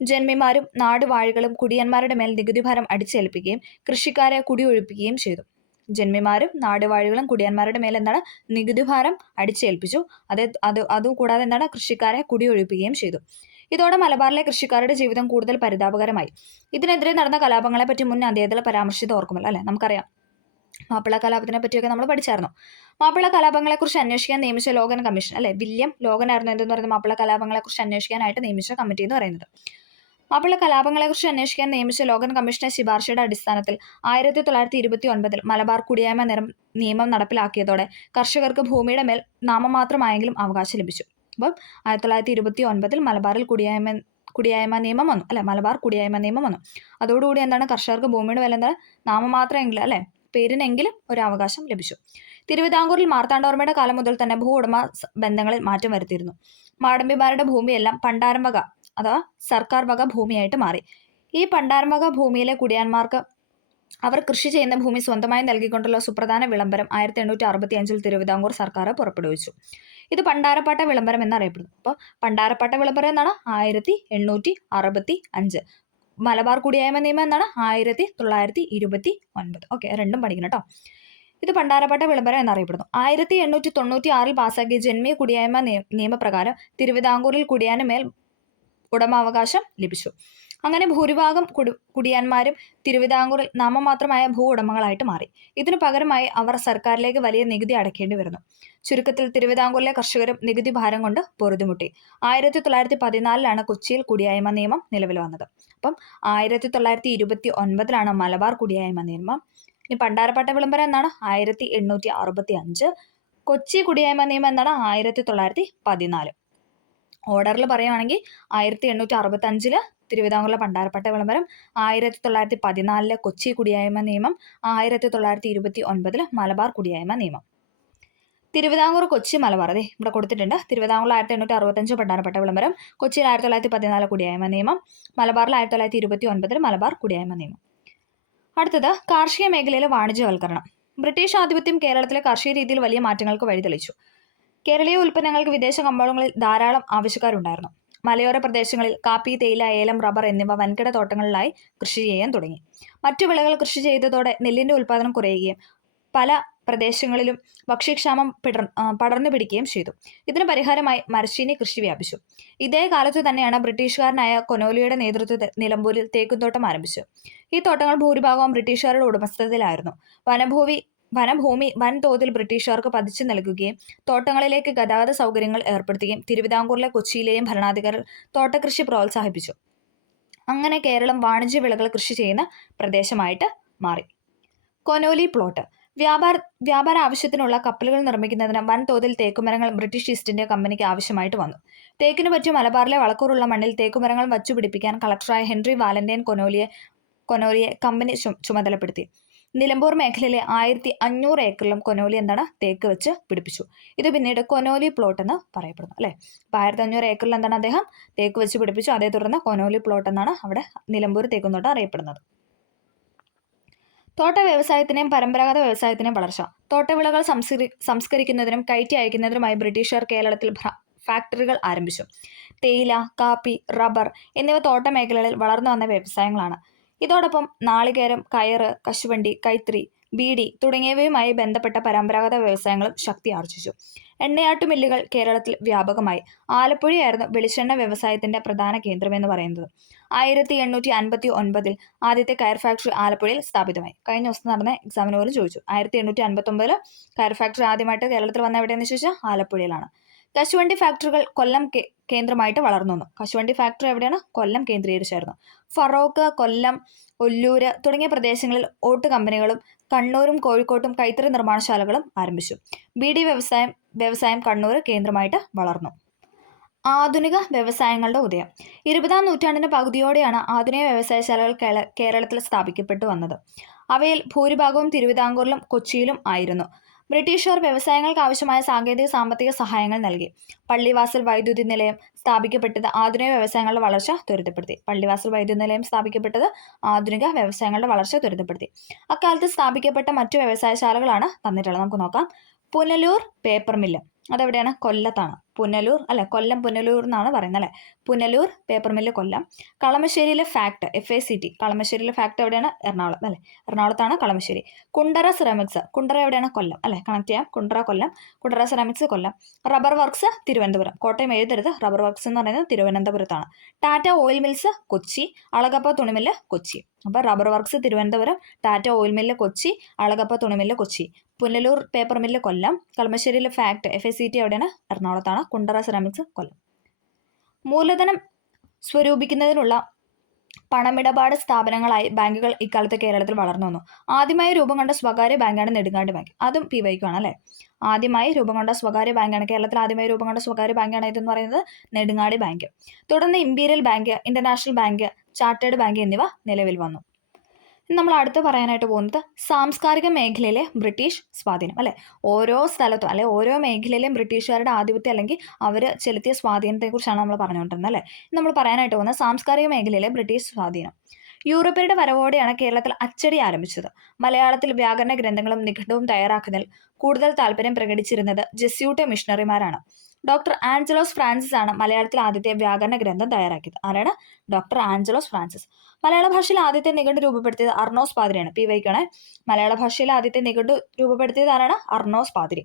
ജന്മിമാരും നാടുവാഴികളും കുടിയന്മാരുടെ മേൽ നികുതി ഭാരം അടിച്ചേൽപ്പിക്കുകയും കൃഷിക്കാരെ കുടിയൊഴിപ്പിക്കുകയും ചെയ്തു. ജന്മിമാരും നാടുവാഴികളും കുടിയന്മാരുടെ മേൽ എന്താണ് നികുതി ഭാരം അടിച്ചേൽപ്പിച്ചു. അതുകൂടാതെ എന്താണ് കൃഷിക്കാരെ കുടിയൊഴിപ്പിക്കുകയും ചെയ്തു. ഇതോടെ മലബാറിലെ കൃഷിക്കാരുടെ ജീവിതം കൂടുതൽ പരിതാപകരമായി. ഇതിനെതിരെ നടന്ന കലാപങ്ങളെ പറ്റി മുൻ അധ്യായത്തിൽ പരാമർശിച്ചത് ഓർക്കുമല്ലോ അല്ലെ? നമുക്കറിയാം, മാപ്പിള കലാപത്തിനെ പറ്റിയൊക്കെ നമ്മൾ പഠിച്ചായിരുന്നു. മാപ്പിള കലാപങ്ങളെക്കുറിച്ച് അന്വേഷിക്കാൻ നിയമിച്ച ലോഗൻ കമ്മീഷൻ, അല്ലെ, വില്യം ലോഗനായിരുന്നു എന്തെന്ന് പറയുന്നത് മാപ്പിള കലാപങ്ങളെക്കുറിച്ച് അന്വേഷിക്കാനായിട്ട് നിയമിച്ച കമ്മിറ്റി എന്ന് പറയുന്നത്. മാപ്പിള കലാപങ്ങളെക്കുറിച്ച് അന്വേഷിക്കാൻ നിയമിച്ച ലോഗൻ കമ്മീഷന്റെ ശുപാർശയുടെ അടിസ്ഥാനത്തിൽ 1929 മലബാർ കുടിയായ്മ നിയമം നടപ്പിലാക്കിയതോടെ കർഷകർക്ക് ഭൂമിയുടെ മേൽ നാമമാത്രമായെങ്കിലും അവകാശം ലഭിച്ചു. അപ്പം 1929 മലബാറിൽ കുടിയായ്മ നിയമം വന്നു, അല്ലെ, മലബാർ കുടിയായ്മ നിയമം വന്നു. അതോടുകൂടി എന്താണ് കർഷകർക്ക് ഭൂമിയുടെ മേൽ എന്താ നാമമാത്രമെങ്കിലും, അല്ലെ, പേരിനെങ്കിലും ഒരു അവകാശം ലഭിച്ചു. തിരുവിതാംകൂറിൽ മാർത്താണ്ഡവർമ്മയുടെ കാലം മുതൽ തന്നെ ഭൂ ഉടമ ബന്ധങ്ങളിൽ മാറ്റം വരുത്തിയിരുന്നു. മാടമ്പിമാരുടെ ഭൂമിയെല്ലാം പണ്ടാരം വക അഥവാ സർക്കാർ വക ഭൂമിയായിട്ട് മാറി. ഈ പണ്ടാരം വക ഭൂമിയിലെ കുടിയാന്മാർക്ക് അവർ കൃഷി ചെയ്യുന്ന ഭൂമി സ്വന്തമായി നൽകിക്കൊണ്ടുള്ള സുപ്രധാന വിളംബരം 1865 തിരുവിതാംകൂർ സർക്കാർ പുറപ്പെടുവിച്ചു. ഇത് പണ്ടാരപ്പാട്ട വിളംബരം എന്നറിയപ്പെടുന്നു. അപ്പോൾ പണ്ടാരപ്പാട്ട വിളംബരം എന്നാണ് 1865. മലബാർ കുടിയായ്മ നിയമം എന്നാണ് 1929. ഓക്കെ, രണ്ടും പഠിക്കണം കേട്ടോ. ഇത് പണ്ടാരപ്പാട്ട വിളംബരം എന്നറിയപ്പെടുന്നു. 1896 പാസാക്കിയ ജന്മി കുടിയായ്മ നിയമപ്രകാരം തിരുവിതാംകൂറിൽ കുടിയാന് മേൽ ഉടമാവകാശം ലഭിച്ചു. അങ്ങനെ ഭൂരിഭാഗം കുടിയാന്മാരും തിരുവിതാംകൂറിൽ നാമമാത്രമായ ഭൂ ഉടമകളായിട്ട് മാറി. ഇതിനു പകരമായി അവർ സർക്കാരിലേക്ക് വലിയ നികുതി അടയ്ക്കേണ്ടി വരുന്നു. ചുരുക്കത്തിൽ തിരുവിതാംകൂറിലെ കർഷകരും നികുതി ഭാരം കൊണ്ട് പൊറുതിമുട്ടി. 1914 കൊച്ചിയിൽ കുടിയായ്മ നിയമം നിലവിൽ വന്നത്. അപ്പം 1929 മലബാർ കുടിയായ്മ നിയമം. ഇനി പണ്ടാരപ്പാട്ട വിളംബരം എന്നാണ് 1865. കൊച്ചി കുടിയായ്മ നിയമം എന്താണ് 1914. ഓർഡറിൽ പറയുകയാണെങ്കിൽ 1865 തിരുവിതാംകൂറിലെ പണ്ടാരപ്പാട്ട വിളംബരം, 1914 കൊച്ചി കുടിയായ്മ നിയമം, 1929 മലബാർ കുടിയായ്മ നിയമം. തിരുവിതാംകൂർ, കൊച്ചി, മലബാർ അതെ ഇവിടെ കൊടുത്തിട്ടുണ്ട്. തിരുവിതാംകൂറിൽ 1865 പണ്ടാരപ്പാട്ട വിളംബരം, കൊച്ചിയിൽ 1914 കുടിയായ്മ നിയമം, മലബാറിൽ 1929 മലബാർ കുടിയായ്മ നിയമം. അടുത്തത് കാർഷിക മേഖലയിലെ വാണിജ്യവൽക്കരണം. ബ്രിട്ടീഷ് ആധിപത്യം കേരളത്തിലെ കാർഷിക രീതിയിൽ വലിയ മാറ്റങ്ങൾക്ക് വഴിതെളിച്ചു. കേരളീയ ഉൽപ്പന്നങ്ങൾക്ക് വിദേശ കമ്പോളങ്ങളിൽ ധാരാളം ആവശ്യക്കാരുണ്ടായിരുന്നു. മലയോര പ്രദേശങ്ങളിൽ കാപ്പി, തേയില, ഏലം, റബ്ബർ എന്നിവ വൻകിട തോട്ടങ്ങളിലായി കൃഷി ചെയ്യാൻ തുടങ്ങി. മറ്റു വിളകൾ കൃഷി ചെയ്തതോടെ നെല്ലിന്റെ ഉൽപ്പാദനം കുറയുകയും പല പ്രദേശങ്ങളിലും ഭക്ഷ്യക്ഷാമം പടർന്നു പിടിക്കുകയും ചെയ്തു. ഇതിന് പരിഹാരമായി മരച്ചീനി കൃഷി വ്യാപിച്ചു. ഇതേ കാലത്തു തന്നെയാണ് ബ്രിട്ടീഷുകാരനായ കൊനോലിയുടെ നേതൃത്വത്തിൽ നിലമ്പൂരിൽ തേക്കുംതോട്ടം ആരംഭിച്ചു. ഈ തോട്ടങ്ങൾ ഭൂരിഭാഗവും ബ്രിട്ടീഷുകാരുടെ ഉടമസ്ഥതയിലായിരുന്നു. വനഭൂമി വൻതോതിൽ ബ്രിട്ടീഷുകാർക്ക് പതിച്ചു നൽകുകയും തോട്ടങ്ങളിലേക്ക് ഗതാഗത സൗകര്യങ്ങൾ ഏർപ്പെടുത്തുകയും തിരുവിതാംകൂറിലെ കൊച്ചിയിലെയും ഭരണാധികാരികൾ തോട്ടകൃഷി പ്രോത്സാഹിപ്പിച്ചു. അങ്ങനെ കേരളം വാണിജ്യ വിളകൾ കൃഷി ചെയ്യുന്ന പ്രദേശമായിട്ട് മാറി. Connolly plot. വ്യാപാര ആവശ്യത്തിനുള്ള കപ്പലുകൾ നിർമ്മിക്കുന്നതിന് വൻതോതിൽ തേക്കുമരങ്ങൾ ബ്രിട്ടീഷ് ഈസ്റ്റ് ഇന്ത്യ കമ്പനിക്ക് ആവശ്യമായിട്ട് വന്നു. തേക്കിനു പറ്റിയ മലബാറിലെ വളക്കൂറുള്ള മണ്ണിൽ തേക്കുമരങ്ങൾ വച്ചുപിടിപ്പിക്കാൻ കളക്ടറായ ഹെൻറി വാലന്റൈൻ കൊനോലിയെ കമ്പനി ചുമതലപ്പെടുത്തി. നിലമ്പൂർ മേഖലയിലെ 1500 ഏക്കറിലും കൊനോലി തേക്ക് വെച്ച് പിടിപ്പിച്ചു. ഇത് പിന്നീട് കൊനോലി പ്ലോട്ട് എന്ന് പറയപ്പെടുന്നു. അല്ലെ, 1500 ഏക്കറിൽ അദ്ദേഹം തേക്ക് വെച്ച് പിടിപ്പിച്ചു. അതേ തുടർന്ന് കൊനോലി പ്ലോട്ട് എന്നാണ് അവിടെ നിലമ്പൂർ തേക്കുംതോട്ടം അറിയപ്പെടുന്നത്. തോട്ട വ്യവസായത്തിനെയും പരമ്പരാഗത വ്യവസായത്തിനെയും വളർച്ച. തോട്ടവിളകൾ സംസ്കരിക്കുന്നതിനും കയറ്റി അയക്കുന്നതിനുമായി ബ്രിട്ടീഷുകാർ കേരളത്തിൽ ഫാക്ടറികൾ ആരംഭിച്ചു. തേയില, കാപ്പി, റബ്ബർ എന്നിവ തോട്ടമേഖലകളിൽ വളർന്നു വന്ന വ്യവസായങ്ങളാണ്. ഇതോടൊപ്പം നാളികേരം, കയറ്, കശുവണ്ടി, കൈത്തറി, ബീഡി തുടങ്ങിയവയുമായി ബന്ധപ്പെട്ട പരമ്പരാഗത വ്യവസായങ്ങളും ശക്തി ആർജിച്ചു. എണ്ണയാട്ടുമില്ലുകൾ കേരളത്തിൽ വ്യാപകമായി. ആലപ്പുഴയായിരുന്നു വെളിച്ചെണ്ണ വ്യവസായത്തിന്റെ പ്രധാന കേന്ദ്രമെന്ന് പറയുന്നത്. 1859 ആദ്യത്തെ കയർ ഫാക്ടറി ആലപ്പുഴയിൽ സ്ഥാപിതമായി. കഴിഞ്ഞ ദിവസം നടന്ന എക്സാമിന് പോലും ചോദിച്ചു. 1859 കയർ ഫാക്ടറി ആദ്യമായിട്ട് കേരളത്തിൽ വന്ന എവിടെയെന്ന് ചോദിച്ചാൽ ആലപ്പുഴയിലാണ്. കശുവണ്ടി ഫാക്ടറികൾ കൊല്ലം കേന്ദ്രമായിട്ട് വളർന്നു വന്നു. കശുവണ്ടി ഫാക്ടറി എവിടെയാണ്? കൊല്ലം കേന്ദ്രീകരിച്ചായിരുന്നു. ഫറോക്ക്, കൊല്ലം, ഒല്ലൂര് തുടങ്ങിയ പ്രദേശങ്ങളിൽ ഓട്ട് കമ്പനികളും കണ്ണൂരും കോഴിക്കോട്ടും കൈത്തറി നിർമ്മാണശാലകളും ആരംഭിച്ചു. ബീഡി വ്യവസായം കണ്ണൂർ കേന്ദ്രമായിട്ട് വളർന്നു. ആധുനിക വ്യവസായങ്ങളുടെ ഉദയം. 20-ാം നൂറ്റാണ്ടിന്റെ പകുതിയോടെയാണ് ആധുനിക വ്യവസായശാലകൾ കേരളത്തിൽ സ്ഥാപിക്കപ്പെട്ടു വന്നത്. അവയിൽ ഭൂരിഭാഗവും തിരുവിതാംകൂറിലും കൊച്ചിയിലും ആയിരുന്നു. ബ്രിട്ടീഷുകാർ വ്യവസായങ്ങൾക്ക് ആവശ്യമായ സാങ്കേതിക സാമ്പത്തിക സഹായങ്ങൾ നൽകി. പള്ളിവാസൽ വൈദ്യുതി നിലയം സ്ഥാപിക്കപ്പെട്ടത് ആധുനിക വ്യവസായങ്ങളുടെ വളർച്ച ത്വരിതപ്പെടുത്തി. അക്കാലത്ത് സ്ഥാപിക്കപ്പെട്ട മറ്റു വ്യവസായശാലകളാണ് തന്നിട്ടുള്ളത്. നമുക്ക് നോക്കാം. Punalur paper mill. അതെവിടെയാണ്? കൊല്ലത്താണ്. കൊല്ലം പുനലൂർ എന്നാണ് പറയുന്നത് അല്ലെ. പുനലൂർ പേപ്പർ മില്ല് കൊല്ലം. കളമശ്ശേരിയിലെ ഫാക്ട് FACT. കളമശ്ശേരിയിലെ ഫാക്ട് എവിടെയാണ്? എറണാകുളം അല്ലെ. എറണാകുളത്താണ് കളമശ്ശേരി. കുണ്ടറ സിറാമിക്സ്. കുണ്ടറ എവിടെയാണ്? കൊല്ലം അല്ലെ. കണക്ട് ചെയ്യാം. കുണ്ടറ കൊല്ലം. കുണ്ടറ സിറാമിക്സ് കൊല്ലം. Rubber works Thiruvananthapuram. കോട്ടയം എഴുതരുത്. റബ്ബർ വർക്ക്സ് എന്ന് പറയുന്നത് തിരുവനന്തപുരത്താണ്. Tata oil mills Kochi. അളഗപ്പ തുണിമില്ല് കൊച്ചി. അപ്പോൾ rubber works Thiruvananthapuram, Tata oil mill Kochi, Alagappa തുണിമില്ല് Kochi. Punalur paper mill കൊല്ലം. കളമശ്ശേരിയിലെ ഫാക്ട് FACT എവിടെയാണ്? എറണാകുളത്താണ്. കുണ്ടറ സിറാമിക്സ് കൊല്ലം. മൂലധനം സ്വരൂപിക്കുന്നതിനുള്ള പണമിടപാട് സ്ഥാപനങ്ങളായി ബാങ്കുകൾ ഇക്കാലത്ത് കേരളത്തിൽ വളർന്നു വന്നു. ആദ്യമായി രൂപം കൊണ്ട സ്വകാര്യ ബാങ്കാണ് നെടുങ്ങാടി ബാങ്ക്. അതും PYQ ആണ് അല്ലെ. ആദ്യമായി രൂപം കൊണ്ട സ്വകാര്യ ബാങ്കാണ് കേരളത്തിൽ ആദ്യമായി രൂപം കൊണ്ട സ്വകാര്യ ബാങ്കാണ് ഇതെന്ന് പറയുന്നത് നെടുങ്ങാടി ബാങ്ക്. തുടർന്ന് imperial bank, international bank, chartered bank എന്നിവ നിലവിൽ വന്നു. നമ്മൾ അടുത്ത് പറയാനായിട്ട് പോകുന്നത് സാംസ്കാരിക മേഖലയിലെ ബ്രിട്ടീഷ് സ്വാധീനം അല്ലെ. ഓരോ സ്ഥലത്തും അല്ലെ ഓരോ മേഖലയിലെയും ബ്രിട്ടീഷുകാരുടെ ആധിപത്യം അല്ലെങ്കിൽ അവർ ചെലുത്തിയ സ്വാധീനത്തെക്കുറിച്ചാണ് നമ്മൾ പറഞ്ഞുകൊണ്ടിരുന്നത് അല്ലെ. നമ്മൾ പറയാനായിട്ട് പോകുന്നത് സാംസ്കാരിക മേഖലയിലെ ബ്രിട്ടീഷ് സ്വാധീനം. യൂറോപ്യരുടെ വരവോടെയാണ് കേരളത്തിൽ അച്ചടി ആരംഭിച്ചത്. മലയാളത്തിൽ വ്യാകരണ ഗ്രന്ഥങ്ങളും നിഘണ്ടുവും തയ്യാറാക്കുന്നതിൽ കൂടുതൽ താല്പര്യം പ്രകടിച്ചിരുന്നത് ജെസ്യൂട്ട് മിഷണറിമാരാണ്. ഡോക്ടർ ആഞ്ചലോസ് ഫ്രാൻസിസ് ആണ് മലയാളത്തിൽ ആദ്യത്തെ വ്യാകരണ ഗ്രന്ഥം തയ്യാറാക്കിയത്. ആരാണ്? Doctor Angelos Francis. മലയാള ഭാഷയിൽ ആദ്യത്തെ നിഘണ്ടു രൂപപ്പെടുത്തിയത് അർണോസ് പാതിരിയാണ്. PYQ ആണ്. മലയാള ഭാഷയിൽ ആദ്യത്തെ നിഘണ്ടു രൂപപ്പെടുത്തിയത് ആരാണ്? അർണോസ് പാതിരി.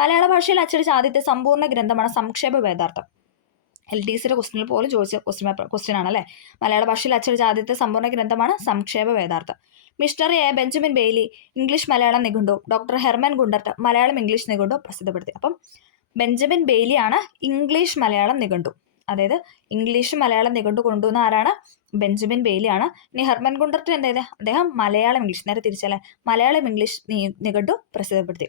മലയാള ഭാഷയിൽ അച്ചടിച്ച ആദ്യത്തെ സമ്പൂർണ്ണ ഗ്രന്ഥമാണ് സംക്ഷേപ വേദാർത്ഥം. LTCയുടെ ക്വസ്റ്റനിൽ പോലും ചോദിച്ച ക്വസ്റ്റ്യൻ ആണ് അല്ലെ. മലയാള ഭാഷയിൽ അച്ചടിച്ച ആദ്യത്തെ സമ്പൂർണ്ണ ഗ്രന്ഥമാണ് സംക്ഷേപ വേദാർത്ഥം. മിഷണറിയായ ബെഞ്ചമിൻ ബെയ്ലി ഇംഗ്ലീഷ് മലയാളം നിഘണ്ടുവും doctor Hermann Gundert Malayalam English നിഘണ്ടുവും പ്രസിദ്ധപ്പെടുത്തി. അപ്പം ബെഞ്ചമിൻ ബെയ്ലിയാണ് ഇംഗ്ലീഷ് മലയാളം നിഘണ്ടു. അതായത് ഇംഗ്ലീഷ് മലയാളം നിഘണ്ടു കൊണ്ടുവന്ന ആരാണ്? ബെഞ്ചമിൻ ബെയ്ലിയാണ്. ഇനി ഹെർമൻ ഗുണ്ടർട്ട് എന്ത് ചെയ്ത്? അദ്ദേഹം മലയാളം ഇംഗ്ലീഷ്, നേരെ തിരിച്ചല്ലേ, മലയാളം ഇംഗ്ലീഷ് നിഘണ്ടു പ്രസിദ്ധപ്പെടുത്തി.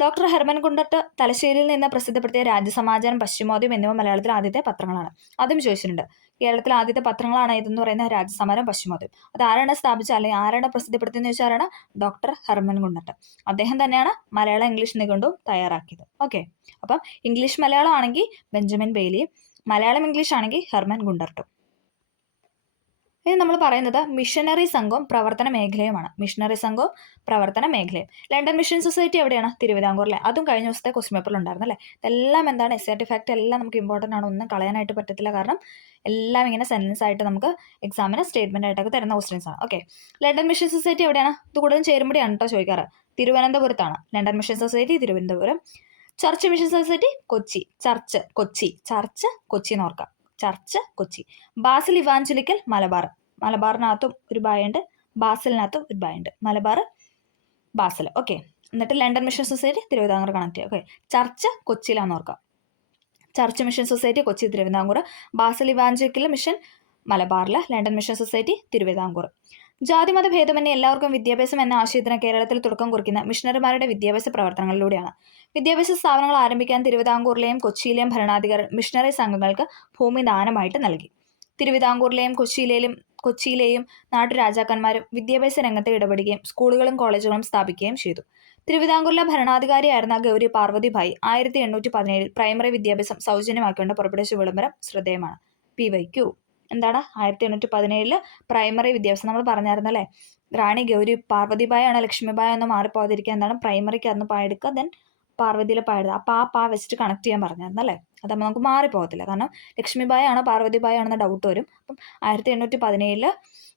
ഡോക്ടർ ഹെർമൻ ഗുണ്ടർട്ട് തലശ്ശേരിയിൽ നിന്ന് പ്രസിദ്ധപ്പെടുത്തിയ രാജ്യസമാചാരം, പശ്ചിമോദ്യം എന്നിവ മലയാളത്തിലെ ആദ്യത്തെ പത്രങ്ങളാണ്. അതും ചോദിച്ചിട്ടുണ്ട്. കേരളത്തിലെ ആദ്യത്തെ പത്രങ്ങളാണ് ഇതെന്ന് പറയുന്ന രാജ്യസമാചാരം, പശ്ചിമോദ്യം. അത് ആരാണ് സ്ഥാപിച്ചത് അല്ലെങ്കിൽ ആരാണ് പ്രസിദ്ധപ്പെടുത്തിയെന്ന് ചോദിച്ചാൽ ആരാണ്? Doctor Hermann Gundert. അദ്ദേഹം തന്നെയാണ് മലയാളം ഇംഗ്ലീഷ് നിഘണ്ടുവും തയ്യാറാക്കിയത്. ഓക്കെ. അപ്പം ഇംഗ്ലീഷ് മലയാളം ആണെങ്കിൽ ബെഞ്ചമിൻ ബെയ്ലി, മലയാളം ഇംഗ്ലീഷ് ആണെങ്കിൽ ഹെർമൻ ഗുണ്ടർട്ടും. ഇനി നമ്മൾ പറയുന്നത് മിഷനറി സംഘവും പ്രവർത്തന മേഖലയുമാണ്. മിഷനറി സംഘവും പ്രവർത്തന മേഖലയും. ലണ്ടൻ മിഷൻ സൊസൈറ്റി എവിടെയാണ്? തിരുവിതാംകൂറിലെ. അതും കഴിഞ്ഞ ദിവസത്തെ ക്വസ്റ്റ്യൻ പേപ്പറിൽ ഉണ്ടായിരുന്നു അല്ലേ. ഇതെല്ലാം എന്താണ് SRT ഫാക്ട് എല്ലാം നമുക്ക് ഇമ്പോർട്ടൻ്റ് ആണ്, ഒന്നും കളയാനായിട്ട് പറ്റത്തില്ല. കാരണം എല്ലാം ഇങ്ങനെ സെൻറ്റൻസ് ആയിട്ട് നമുക്ക് എക്സാമിന് സ്റ്റേറ്റ്മെന്റ് ആയിട്ടൊക്കെ തരുന്ന ക്വസ്റ്റ്യൻസ് ആണ്. ഓക്കെ, ലണ്ടൻ മിഷൻ സൊസൈറ്റി എവിടെയാണ്? ഇത് കൂടുതലും ചേരുമ്പടിയാണ് കേട്ടോ ചോദിക്കാറ്. തിരുവനന്തപുരത്താണ് London mission society, Thiruvananthapuram. Church mission society Kochi. Church Kochi, church Kochi എന്ന് ഓർക്കാം. Church Kochi. Basel evangelical Malabar. മലബാറിനകത്തും ഒരു ബായുണ്ട്, ബാസിലിനകത്തും ഒരു ബായുണ്ട്. മലബാർ, ബാസിൽ. ഓക്കെ, എന്നിട്ട് London mission society Thiruvithamkoor connect ചെയ്യുക. ഓക്കെ, ചർച്ച് കൊച്ചിയിലാന്ന് ഓർക്കാം. Church mission society Kochi, Thiruvithamkoor. Basel evangelical mission മലബാറിൽ. London mission society Thiruvithamkoor. ജാതിമത ഭേദമന്യേ എല്ലാവർക്കും വിദ്യാഭ്യാസം എന്ന ആശയത്തിന് കേരളത്തിൽ തുടക്കം കുറിക്കുന്ന മിഷണറിമാരുടെ വിദ്യാഭ്യാസ പ്രവർത്തനങ്ങളിലൂടെയാണ്. വിദ്യാഭ്യാസ സ്ഥാപനങ്ങൾ ആരംഭിക്കാൻ തിരുവിതാംകൂറിലെയും കൊച്ചിയിലെയും ഭരണാധികാരികൾ മിഷണറി സംഘങ്ങൾക്ക് ഭൂമി ദാനമായിട്ട് നൽകി. തിരുവിതാംകൂറിലെയും കൊച്ചിയിലെയും നാട്ടുരാജാക്കന്മാരും വിദ്യാഭ്യാസ രംഗത്ത് ഇടപെടുകയും സ്കൂളുകളും കോളേജുകളും സ്ഥാപിക്കുകയും ചെയ്തു. തിരുവിതാംകൂറിലെ ഭരണാധികാരിയായിരുന്ന ഗൗരി പാർവതിഭായ് 1817 പ്രൈമറി വിദ്യാഭ്യാസം സൗജന്യമാക്കിക്കൊണ്ട് പുറപ്പെടുവിച്ച വിളംബരം ശ്രദ്ധേയമാണ്. PYQ എന്താണ്? 1817 പ്രൈമറി വിദ്യാഭ്യാസം. നമ്മൾ പറഞ്ഞായിരുന്നല്ലേ, റാണി ഗൗരി പാർവതിബായി ആണ്, ലക്ഷ്മിബായി ഒന്ന് മാറിപ്പോകാതിരിക്കുക. എന്താണ്? പ്രൈമറിക്ക് അന്ന് പായെടുക്കുക, ദെൻ പാർവതിയിൽ പായെടുക്കുക. അപ്പോൾ ആ പാ വെച്ചിട്ട് കണക്ട് ചെയ്യാൻ പറഞ്ഞായിരുന്നല്ലേ, അതാകുമ്പോൾ നമുക്ക് മാറിപ്പോകത്തില്ല. കാരണം ലക്ഷ്മിബായി ആണോ പാർവതിബായി ആണെന്ന് ഡൗട്ട് വരും. അപ്പം 1817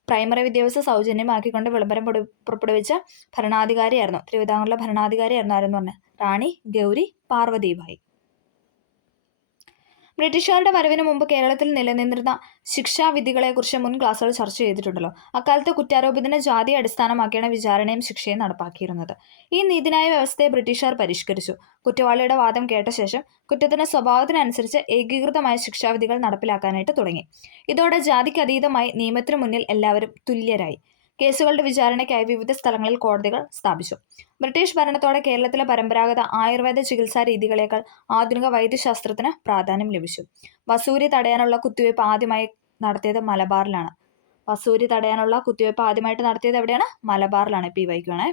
പ്രൈമറി വിദ്യാഭ്യാസം സൗജന്യമാക്കിക്കൊണ്ട് വിളംബരം പുറപ്പെടുവിച്ച ഭരണാധികാരിയായിരുന്നു, തിരുവിതാംകൂറിലെ ഭരണാധികാരിയായിരുന്നു ആരെന്ന് പറഞ്ഞത്? റാണി ഗൗരി പാർവതിബായി. ബ്രിട്ടീഷുകാരുടെ വരവിന് മുമ്പ് കേരളത്തിൽ നിലനിന്നിരുന്ന ശിക്ഷാവിധികളെക്കുറിച്ച് മുൻ ക്ലാസ്സുകൾ ചർച്ച ചെയ്തിട്ടുണ്ടല്ലോ. അക്കാലത്ത് കുറ്റാരോപിതനെ ജാതി അടിസ്ഥാനമാക്കിയാണ് വിചാരണയും ശിക്ഷയും നടപ്പാക്കിയിരുന്നത്. ഈ നീതിന്യായ വ്യവസ്ഥയെ ബ്രിട്ടീഷുകാർ പരിഷ്കരിച്ചു. കുറ്റവാളിയുടെ വാദം കേട്ട ശേഷം കുറ്റത്തിന്റെ സ്വഭാവത്തിനനുസരിച്ച് ഏകീകൃതമായ ശിക്ഷാവിധികൾ നടപ്പിലാക്കാനായിട്ട് തുടങ്ങി. ഇതോടെ ജാതിക്ക് അതീതമായി നിയമത്തിനു മുന്നിൽ എല്ലാവരും തുല്യരായി. കേസുകളുടെ വിചാരണയ്ക്കായി വിവിധ സ്ഥലങ്ങളിൽ കോടതികൾ സ്ഥാപിച്ചു. ബ്രിട്ടീഷ് ഭരണത്തോടെ കേരളത്തിലെ പരമ്പരാഗത ആയുർവേദ ചികിത്സാ രീതികളേക്കാൾ ആധുനിക വൈദ്യശാസ്ത്രത്തിന് പ്രാധാന്യം ലഭിച്ചു. വസൂരി തടയാനുള്ള കുത്തിവയ്പ് ആദ്യമായി നടത്തിയത് മലബാറിലാണ്. വസൂരി തടയാനുള്ള കുത്തിവയ്പ് ആദ്യമായിട്ട് നടത്തിയത് എവിടെയാണ്? മലബാറിലാണ്. PYQ ആണ്.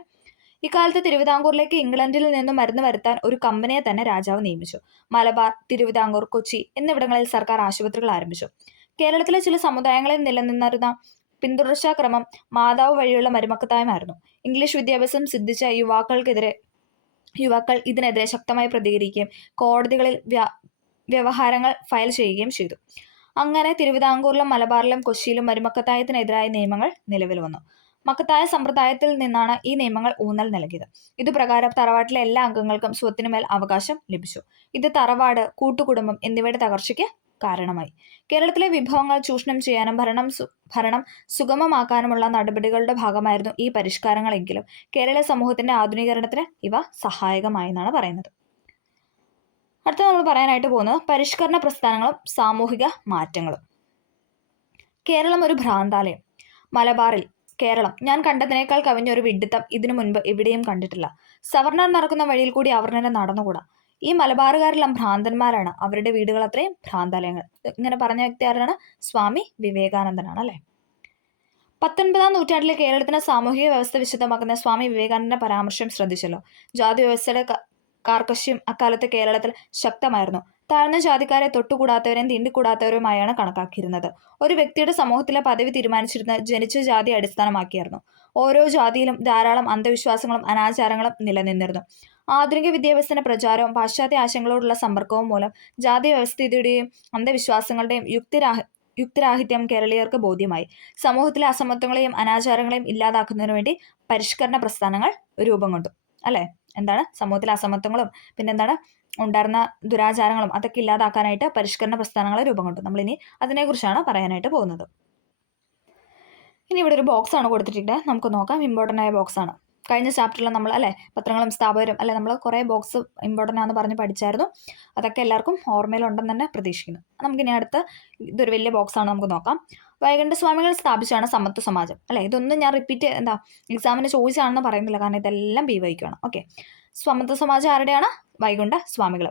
ഇക്കാലത്ത് തിരുവിതാംകൂറിലേക്ക് ഇംഗ്ലണ്ടിൽ നിന്നും മരുന്ന് വരുത്താൻ ഒരു കമ്പനിയെ തന്നെ രാജാവ് നിയമിച്ചു. മലബാർ, തിരുവിതാംകൂർ, കൊച്ചി എന്നിവിടങ്ങളിൽ സർക്കാർ ആശുപത്രികൾ ആരംഭിച്ചു. കേരളത്തിലെ ചില സമുദായങ്ങളിൽ നിലനിന്നിരുന്ന പിന്തുടർച്ചാക്രമം മാതാവ് വഴിയുള്ള മരുമക്കത്തായമായിരുന്നു. ഇംഗ്ലീഷ് വിദ്യാഭ്യാസം സിദ്ധിച്ച യുവാക്കൾ ഇതിനെതിരെ ശക്തമായി പ്രതികരിക്കുകയും കോടതികളിൽ വ്യവഹാരങ്ങൾ ഫയൽ ചെയ്യുകയും ചെയ്തു. അങ്ങനെ തിരുവിതാംകൂറിലും മലബാറിലും കൊച്ചിയിലും മരുമക്കത്തായത്തിനെതിരായ നിയമങ്ങൾ നിലവിൽ വന്നു. മക്കത്തായ സമ്പ്രദായത്തിൽ നിന്നാണ് ഈ നിയമങ്ങൾ ഊന്നൽ നൽകിയത്. ഇതുപ്രകാരം തറവാട്ടിലെ എല്ലാ അംഗങ്ങൾക്കും സ്വത്തിനുമേൽ അവകാശം ലഭിച്ചു. ഇത് തറവാട്, കൂട്ടുകുടുംബം എന്നിവയുടെ തകർച്ചയ്ക്ക് കാരണമായി. കേരളത്തിലെ വിഭവങ്ങൾ ചൂഷണം ചെയ്യാനും ഭരണം സുഗമമാക്കാനുമുള്ള നടപടികളുടെ ഭാഗമായിരുന്നു ഈ പരിഷ്കാരങ്ങളെങ്കിലും കേരള സമൂഹത്തിന്റെ ആധുനീകരണത്തിന് ഇവ സഹായകമായി എന്നാണ് പറയുന്നത്. അടുത്ത നമ്മൾ പറയാനായിട്ട് പോകുന്നത് പരിഷ്കരണ പ്രസ്ഥാനങ്ങളും സാമൂഹിക മാറ്റങ്ങളും. കേരളം ഒരു ഭ്രാന്താലയം. മലബാറിൽ കേരളം ഞാൻ കണ്ടതിനേക്കാൾ കവിഞ്ഞൊരു വിഡ്ഢിത്തം ഇതിനു മുൻപ് എവിടെയും കണ്ടിട്ടില്ല. സവർണർ നടക്കുന്ന വഴിയിൽ കൂടി അവർണരെ നടന്നുകൂടാ. ഈ മലബാറുകാരെല്ലാം ഭ്രാന്തന്മാരാണ്, അവരുടെ വീടുകൾ അത്രയും ഭ്രാന്താലയങ്ങൾ. ഇങ്ങനെ പറഞ്ഞ വ്യക്തി ആരാണ്? സ്വാമി വിവേകാനന്ദനാണ് അല്ലേ. 19-ാം നൂറ്റാണ്ടിലെ കേരളത്തിന് സാമൂഹിക വ്യവസ്ഥ വിശദമാക്കുന്ന സ്വാമി വിവേകാനന്ദന്റെ പരാമർശം ശ്രദ്ധിച്ചല്ലോ. ജാതി വ്യവസ്ഥയുടെ കാർക്കശ്യം അക്കാലത്ത് കേരളത്തിൽ ശക്തമായിരുന്നു. താഴ്ന്ന ജാതിക്കാരെ തൊട്ടുകൂടാത്തവരെയും തീണ്ടിക്കൂടാത്തവരുമായാണ് കണക്കാക്കിയിരുന്നത്. ഒരു വ്യക്തിയുടെ സമൂഹത്തിലെ പദവി തീരുമാനിച്ചിരുന്നത് ജനിച്ച ജാതി അടിസ്ഥാനമാക്കിയായിരുന്നു. ഓരോ ജാതിയിലും ധാരാളം അന്ധവിശ്വാസങ്ങളും അനാചാരങ്ങളും നിലനിന്നിരുന്നു. ആധുനിക വിദ്യാഭ്യാസത്തിന്റെ പ്രചാരവും പാശ്ചാത്യ ആശയങ്ങളോടുള്ള സമ്പർക്കവും മൂലം ജാതി വ്യവസ്ഥിതിയുടെയും അന്ധവിശ്വാസങ്ങളുടെയും യുക്തിരാഹിത്യം കേരളീയർക്ക് ബോധ്യമായി. സമൂഹത്തിലെ അസമത്വങ്ങളെയും അനാചാരങ്ങളെയും ഇല്ലാതാക്കുന്നതിനു വേണ്ടി പരിഷ്കരണ പ്രസ്ഥാനങ്ങൾ രൂപം കൊണ്ടു അല്ലേ. എന്താണ്? സമൂഹത്തിലെ അസമത്വങ്ങളും പിന്നെന്താണ് ഉണ്ടായിരുന്ന ദുരാചാരങ്ങളും അതൊക്കെ ഇല്ലാതാക്കാനായിട്ട് പരിഷ്കരണ പ്രസ്ഥാനങ്ങൾ രൂപം കൊണ്ടു. നമ്മളിനി അതിനെക്കുറിച്ചാണ് പറയാനായിട്ട് പോകുന്നത്. ഇനി ഇവിടെ ഒരു ബോക്സ് ആണ് കൊടുത്തിട്ടുണ്ട്, നമുക്ക് നോക്കാം. ഇമ്പോർട്ടൻ്റ് ആയ ബോക്സ് ആണ്. കഴിഞ്ഞ ചാപ്റ്ററിൽ നമ്മൾ അല്ലേ പത്രങ്ങളും സ്ഥാപകരും അല്ലെ നമ്മൾ കുറേ ബോക്സ് ഇമ്പോർട്ടൻ്റ് ആണെന്ന് പറഞ്ഞ് പഠിച്ചായിരുന്നു. അതൊക്കെ എല്ലാവർക്കും ഓർമ്മയിലുണ്ടെന്ന് തന്നെ പ്രതീക്ഷിക്കുന്നു. നമുക്കിനി അടുത്ത് ഇതൊരു വലിയ ബോക്സ് ആണ്, നമുക്ക് നോക്കാം. വൈകുണ്ഠസ്വാമികൾ സ്ഥാപിച്ചാണ് സമത്വ സമാജം അല്ലെ. ഇതൊന്നും ഞാൻ റിപ്പീറ്റ് എക്സാമിന് ചോദിച്ചാണെന്ന് പറയുന്നില്ല, കാരണം ഇതെല്ലാം PYQ ആണ്. ഓക്കെ, സമത്വ സമാജം ആരുടെയാണ്? വൈകുണ്ഠ സ്വാമികൾ.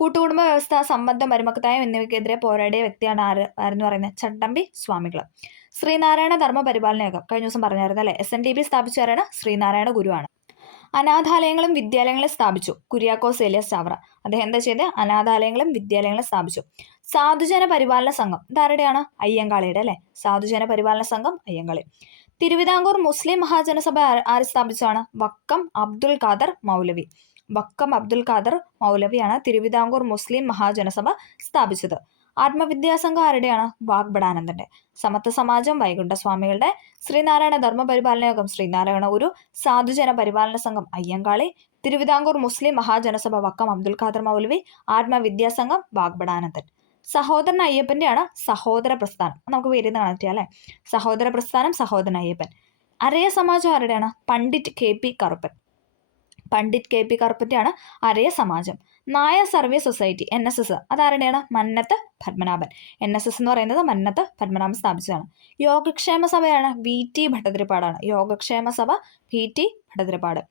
കൂട്ടുകുടുംബ വ്യവസ്ഥ, സംബന്ധം, മരുമക്കത്തായം എന്നിവയ്ക്കെതിരെ പോരാടിയ വ്യക്തിയാണ് ആരെന്ന് പറയുന്നത്? ചട്ടമ്പി സ്വാമികൾ. ശ്രീനാരായണ ധർമ്മ പരിപാലന യോഗം കഴിഞ്ഞ ദിവസം പറഞ്ഞായിരുന്നു അല്ലെ. SNDP സ്ഥാപിച്ചാരാണ്? ശ്രീനാരായണ ഗുരുവാണ്. അനാഥാലയങ്ങളും വിദ്യാലയങ്ങളും സ്ഥാപിച്ചു. കുര്യാക്കോസ് ഏലിയാസ് ചാവറ. അദ്ദേഹം എന്താ ചെയ്തത്? അനാഥാലയങ്ങളും വിദ്യാലയങ്ങളും സ്ഥാപിച്ചു. സാധുജന പരിപാലന സംഘം ഇതാരുടെയാണ്? അയ്യങ്കാളിയുടെ അല്ലെ. സാധുജന പരിപാലന സംഘം അയ്യങ്കാളി. തിരുവിതാംകൂർ മുസ്ലിം മഹാജനസഭ ആര് സ്ഥാപിച്ചാണ്? വക്കം അബ്ദുൽ ഖാദർ മൗലവി. വക്കം അബ്ദുൽ ഖാദർ മൗലവിയാണ് തിരുവിതാംകൂർ മുസ്ലിം മഹാജനസഭ സ്ഥാപിച്ചത്. ആത്മവിദ്യാസംഘം ആരുടെയാണ്? വാഗ്ബടാനന്ദന്റെ. സമത്വ സമാജം വൈകുണ്ഠസ്വാമികളുടെ. ശ്രീനാരായണ ധർമ്മപരിപാലന യോഗം ശ്രീനാരായണ ഗുരു. സാധുജന പരിപാലന സംഘം അയ്യങ്കാളി. തിരുവിതാംകൂർ മുസ്ലിം മഹാജനസഭ വക്കം അബ്ദുൽ ഖാദർ മൗലവി. ആത്മവിദ്യാസംഘം വാഗ്ബടാനന്ദൻ. സഹോദരൻ അയ്യപ്പന്റെയാണ് സഹോദര പ്രസ്ഥാനം. നമുക്ക് പേരുന്ന് കണക്ട് ചെയ്യാം അല്ലെ. സഹോദര പ്രസ്ഥാനം സഹോദരൻ അയ്യപ്പൻ. അരയ സമാജം ആരുടെയാണ്? പണ്ഡിറ്റ് KP കറുപ്പൻ. പണ്ഡിറ്റ് KP കറുപ്പന്റെയാണ് Araya Samajam. Nair service society NSS അതാരുടെയാണ്? മന്നത്ത് പത്മനാഭൻ. NSS എന്ന് പറയുന്നത് മന്നത്ത് പത്മനാഭൻ സ്ഥാപിച്ചതാണ്. യോഗക്ഷേമ സഭയാണ് VT ഭട്ടതിരിപ്പാടാണ്. യോഗക്ഷേമ സഭ VT ഭട്ടതിരിപ്പാട്.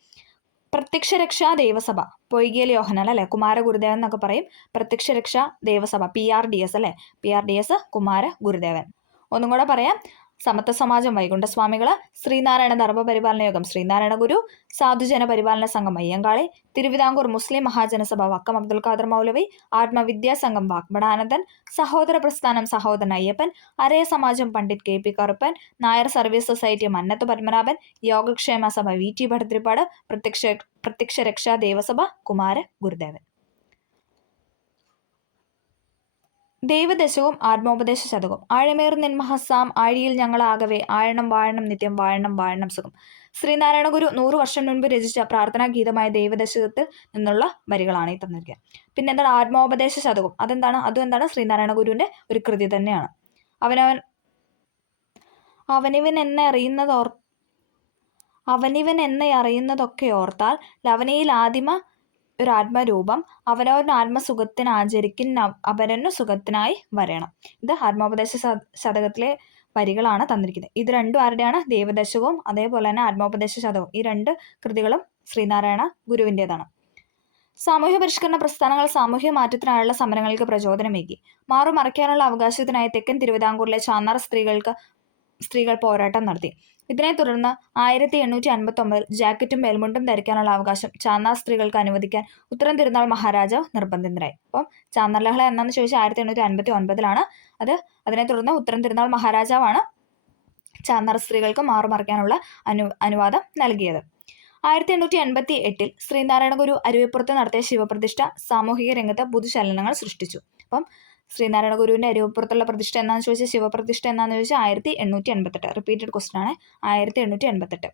പ്രത്യക്ഷ രക്ഷാ ദേവസഭ പൊയ്കേൽ യോഹനൻ അല്ലെ. കുമാര ഗുരുദേവൻ എന്നൊക്കെ പറയും. പ്രത്യക്ഷ രക്ഷാ ദേവസഭ PRDS അല്ലെ. PRDS കുമാര ഗുരുദേവൻ. ഒന്നും കൂടെ പറയാം. സമത്വ സമാജം വൈകുണ്ഠസ്വാമികള്. ശ്രീനാരായണ ധർമ്മപരിപാലന യോഗം ശ്രീനാരായണ ഗുരു. സാധുജന പരിപാലന സംഘം അയ്യങ്കാളി. തിരുവിതാംകൂർ മുസ്ലിം മഹാജനസഭ വക്കം അബ്ദുൽ ഖാദർ മൗലവി. Atmavidya Sangham Vagbhatananda. Sahodara Prasthanam Sahodaran Ayyappan. Araya Samajam Pandit KP Karuppan. Nair service society Mannath Padmanabhan. Yogakshema Sabha VT Bhattathiripad. പ്രത്യക്ഷ രക്ഷാ ദേവസഭ കുമാര ഗുരുദേവൻ. ദൈവദശകവും ആത്മോപദേശ ശതകവും. ആഴമേർ നിന്മഹസാം ആഴിയിൽ ഞങ്ങളാകവേ ആഴണം വാഴണം നിത്യം വാഴണം വാഴണം സുഖം. ശ്രീനാരായണ ഗുരു 100 വർഷം മുൻപ് രചിച്ച പ്രാർത്ഥനാ ഗീതമായ ദൈവദശകത്തിൽ നിന്നുള്ള വരികളാണ് ഈ തന്നിരിക്കുക. പിന്നെ എന്താണ് ആത്മോപദേശ ശതകം? അതെന്താണ്? അതും എന്താണ്? ശ്രീനാരായണ ഗുരുവിന്റെ ഒരു കൃതി തന്നെയാണ്. അവനിവൻ എന്നെ അറിയുന്നതൊക്കെ ഓർത്താൽ ലവനയിൽ ആദിമ ഒരു ആത്മരൂപം അവനവരുടെ ആത്മസുഖത്തിന് ആചരിക്കും അപരനു സുഖത്തിനായി വരണം. ഇത് ആത്മോപദേശ ശതകത്തിലെ വരികളാണ് തന്നിരിക്കുന്നത്. ഇത് രണ്ടും ആരുടെയാണ്? ദൈവദശകവും അതേപോലെ തന്നെ ആത്മോപദേശ ശതകവും. ഈ രണ്ട് കൃതികളും ശ്രീനാരായണ ഗുരുവിൻ്റെതാണ്. സാമൂഹ്യ പരിഷ്കരണ പ്രസ്ഥാനങ്ങൾ സാമൂഹ്യ മാറ്റത്തിനായുള്ള സമരങ്ങൾക്ക് പ്രചോദനമേകി. മാറുമറയ്ക്കാനുള്ള അവകാശത്തിനായി തെക്കൻ തിരുവിതാംകൂറിലെ ചാന്നാർ സ്ത്രീകൾ പോരാട്ടം നടത്തി. ഇതിനെ തുടർന്ന് 1859 ജാക്കറ്റും മേൽമുണ്ടും ധരിക്കാനുള്ള അവകാശം ചാന്നാർ സ്ത്രീകൾക്ക് അനുവദിക്കാൻ ഉത്തരം തിരുനാൾ മഹാരാജാവ് നിർബന്ധിതരായി. അപ്പം ചാന്നാർ ലഹള എന്നാന്ന് ചോദിച്ചാൽ 1859 അതിനെ തുടർന്ന് ഉത്തരം തിരുനാൾ മഹാരാജാവാണ് ചാന്നാർ സ്ത്രീകൾക്ക് മാറുമറയ്ക്കാനുള്ള അനുവാദം നൽകിയത്. 1888 ശ്രീനാരായണ ഗുരു അരുവിപ്പുറത്ത് നടത്തിയ ശിവപ്രതിഷ്ഠ സാമൂഹിക രംഗത്ത് പുതുചലനങ്ങൾ സൃഷ്ടിച്ചു. അപ്പം ശ്രീനാരായണ ഗുരുവിന്റെ അരുവിപ്പുറത്തുള്ള പ്രതിഷ്ഠ എന്നാന്ന് ചോദിച്ചാൽ ശിവപ്രതിഷ്ഠ എന്നാന്ന് ചോദിച്ചാൽ 1888. റിപ്പീറ്റഡ് ക്വസ്റ്റൻ ആണ്. 1888.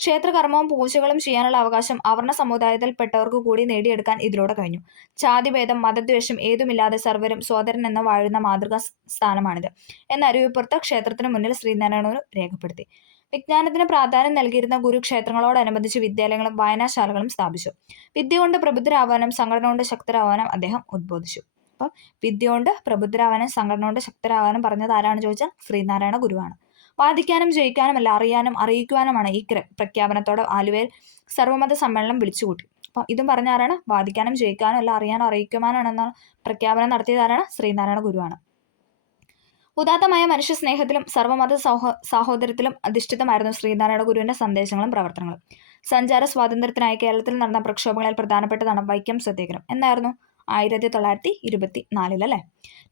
ക്ഷേത്രകർമ്മവും പൂജകളും ചെയ്യാനുള്ള അവകാശം അവർണ സമുദായത്തിൽപ്പെട്ടവർക്ക് കൂടി നേടിയെടുക്കാൻ ഇതിലൂടെ കഴിഞ്ഞു. ജാതിഭേദം മതദ്വേഷം ഏതുമില്ലാതെ സർവരും സോദരൻ എന്ന വാഴുന്ന മാതൃകാ സ്ഥാനമാണിത് എന്ന് അരുവിപ്പുറത്ത് ക്ഷേത്രത്തിന് മുന്നിൽ ശ്രീനാരായണ ഗുരു രേഖപ്പെടുത്തി. വിജ്ഞാനത്തിന് പ്രാധാന്യം നൽകിയിരുന്ന ഗുരു ക്ഷേത്രങ്ങളോടനുബന്ധിച്ച് വിദ്യാലയങ്ങളും വായനാശാലകളും സ്ഥാപിച്ചു. വിദ്യ കൊണ്ട് പ്രബുദ്ധരാവാനും സംഘടന കൊണ്ട് ശക്തരാവാനും അദ്ദേഹം ഉദ്ബോധിച്ചു. അപ്പം വിദ്യ കൊണ്ട് പ്രബുദ്ധരാവാനും സംഘടന കൊണ്ട് ശക്തരാവാനും പറഞ്ഞത് ആരാണ് ചോദിച്ചാൽ ശ്രീനാരായണ ഗുരുവാണ്. വാദിക്കാനും ജയിക്കാനുമല്ല അറിയാനും അറിയിക്കുവാനുമാണ് ഈ പ്രഖ്യാപനത്തോടെ ആലുവയിൽ സർവ്വമത സമ്മേളനം വിളിച്ചുകൂട്ടി. അപ്പം ഇതും പറഞ്ഞ ആരാണ്? വാദിക്കാനും ജയിക്കാനും അല്ല അറിയാനും അറിയിക്കുവാനാണെന്ന പ്രഖ്യാപനം നടത്തിയതാരാണ്? ശ്രീനാരായണ ഗുരുവാണ്. ഉദാത്തമായ മനുഷ്യ സ്നേഹത്തിലും സർവ്വമത സാഹോദര്യത്തിലും അധിഷ്ഠിതമായിരുന്നു ശ്രീനാരായണ ഗുരുവിന്റെ സന്ദേശങ്ങളും പ്രവർത്തനങ്ങളും. സഞ്ചാര സ്വാതന്ത്ര്യത്തിനായി കേരളത്തിൽ നടന്ന പ്രക്ഷോഭങ്ങളിൽ പ്രധാനപ്പെട്ടതാണ് വൈക്കം സത്യാഗ്രഹം. എന്നായിരുന്നു? 1924 അല്ലേ.